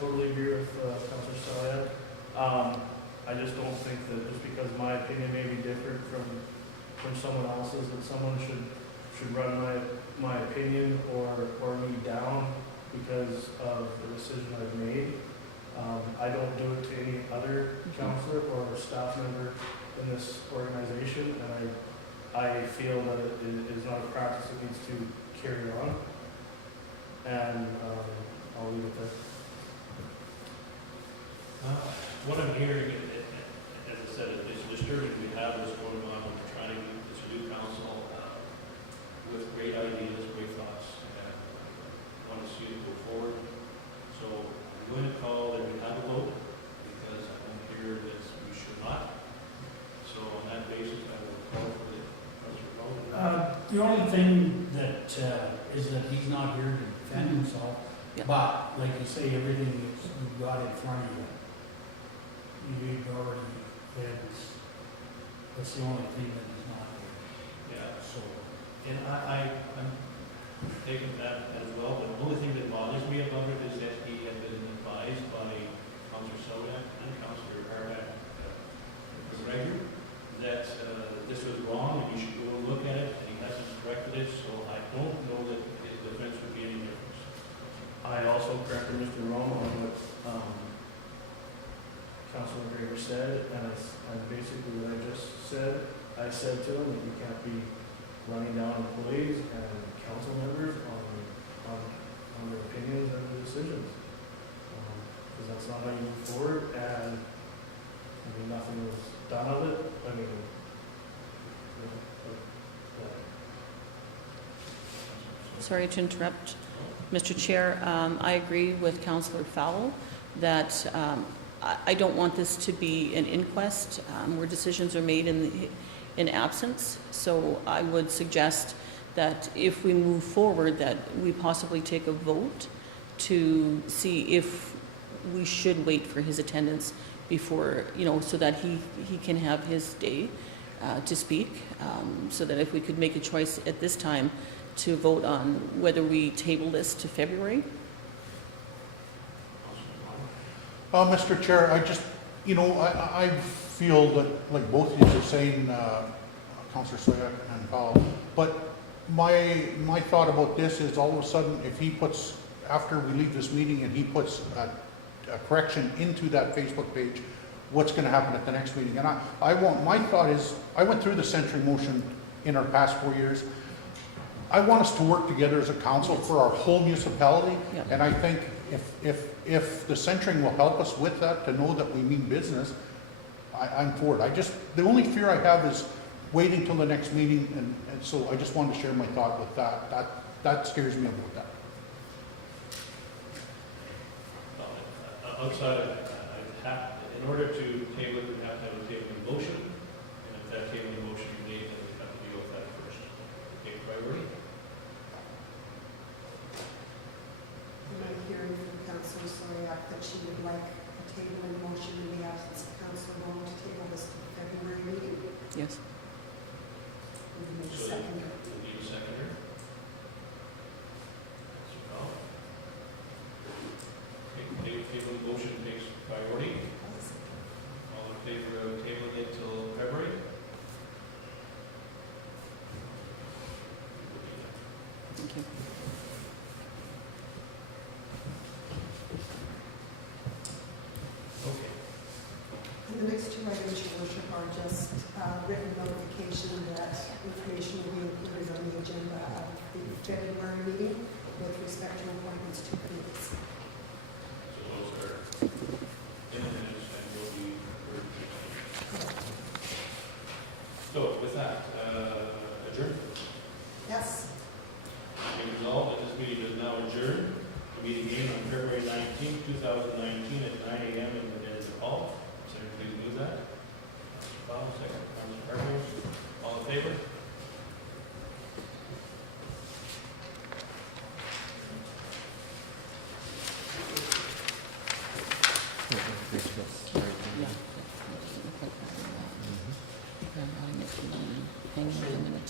totally agree with Councilor Salyad. I just don't think that just because my opinion may be different from someone else's, that someone should run my opinion or me down because of the decision I've made. I don't do it to any other counselor or staff member in this organization, and I feel that it is not a practice that needs to carry on. And I'll leave it there. What I'm hearing, as I said, it's disturbing we have this going on. We're trying to get this new council with great ideas, great thoughts, and want to see it go forward. So I'm going to call that we have a vote because I don't hear that we should not. So on that basis, I will call for the council. The only thing that is that he's not here to defend himself, Yeah. but like you say, everything you've got in front of you, you've already had. That's the only thing that is not here. Yeah, And I'm taking that as well, but the only thing that bothers me about it is that he had been advised by Councilor Sodak and Councilor Hardak, McGregor, that this was wrong and you should go and look at it, and he hasn't corrected it, so I don't know that his defense would be any difference. I also corrected Mr. Rome on what Councilor Graver said, and basically what I just said, I said to him that you can't be running down employees and council members on their opinions and their decisions. Because that's not how you move forward, and I mean, nothing was done of it. I mean, you know, Sorry to interrupt, Mr. Chair. I agree with Councillor Fowle that I don't want this to be an inquest where decisions are made in absence. So I would suggest that if we move forward, that we possibly take a vote to see if we should wait for his attendance before, you know, so that he can have his day to speak. So that if we could make a choice at this time to vote on whether we table this to February. Mr. Chair, I just, you know, I feel that, like both of you are saying, Councillor Soyak and Powell, but my thought about this is all of a sudden, if he puts, after we leave this meeting and he puts a correction into that Facebook page, what's going to happen at the next meeting? And my thought is, I went through the century motion in our past 4 years. I want us to work together as a council for our whole municipality, Yeah. and I think if the centering will help us with that, to know that we mean business, I'm for it. The only fear I have is waiting till the next meeting, and so I just wanted to share my thought with that. That scares me about that. Outside of that, in order to table it, we have to have a tabling motion, and if that tabling motion is made, then we have to deal with that first. Okay, priority? I'm hearing from Councilor Soyak that she would like a tabling motion in the absence of Councilor Rome to table this to the February meeting. Yes. We need a So seconder. we need a seconder. Okay, tabling motion takes priority. All in favor of tabling it till February? Thank you. Okay. And the next two items, Your Worship, are just written notification that information will be included on the agenda of the February meeting with respect to appointments to committees. So those are in the minutes and will be heard. So with that, adjourn. Yes? Be resolved that this meeting is now adjourned. The meeting again on February 19th, 2019 at 9 a.m. in the Denver Hall. Secretary, please move that. Councilor Fowle, second. Councilor Hargrove. All in favor? Yeah. Hang on a minute,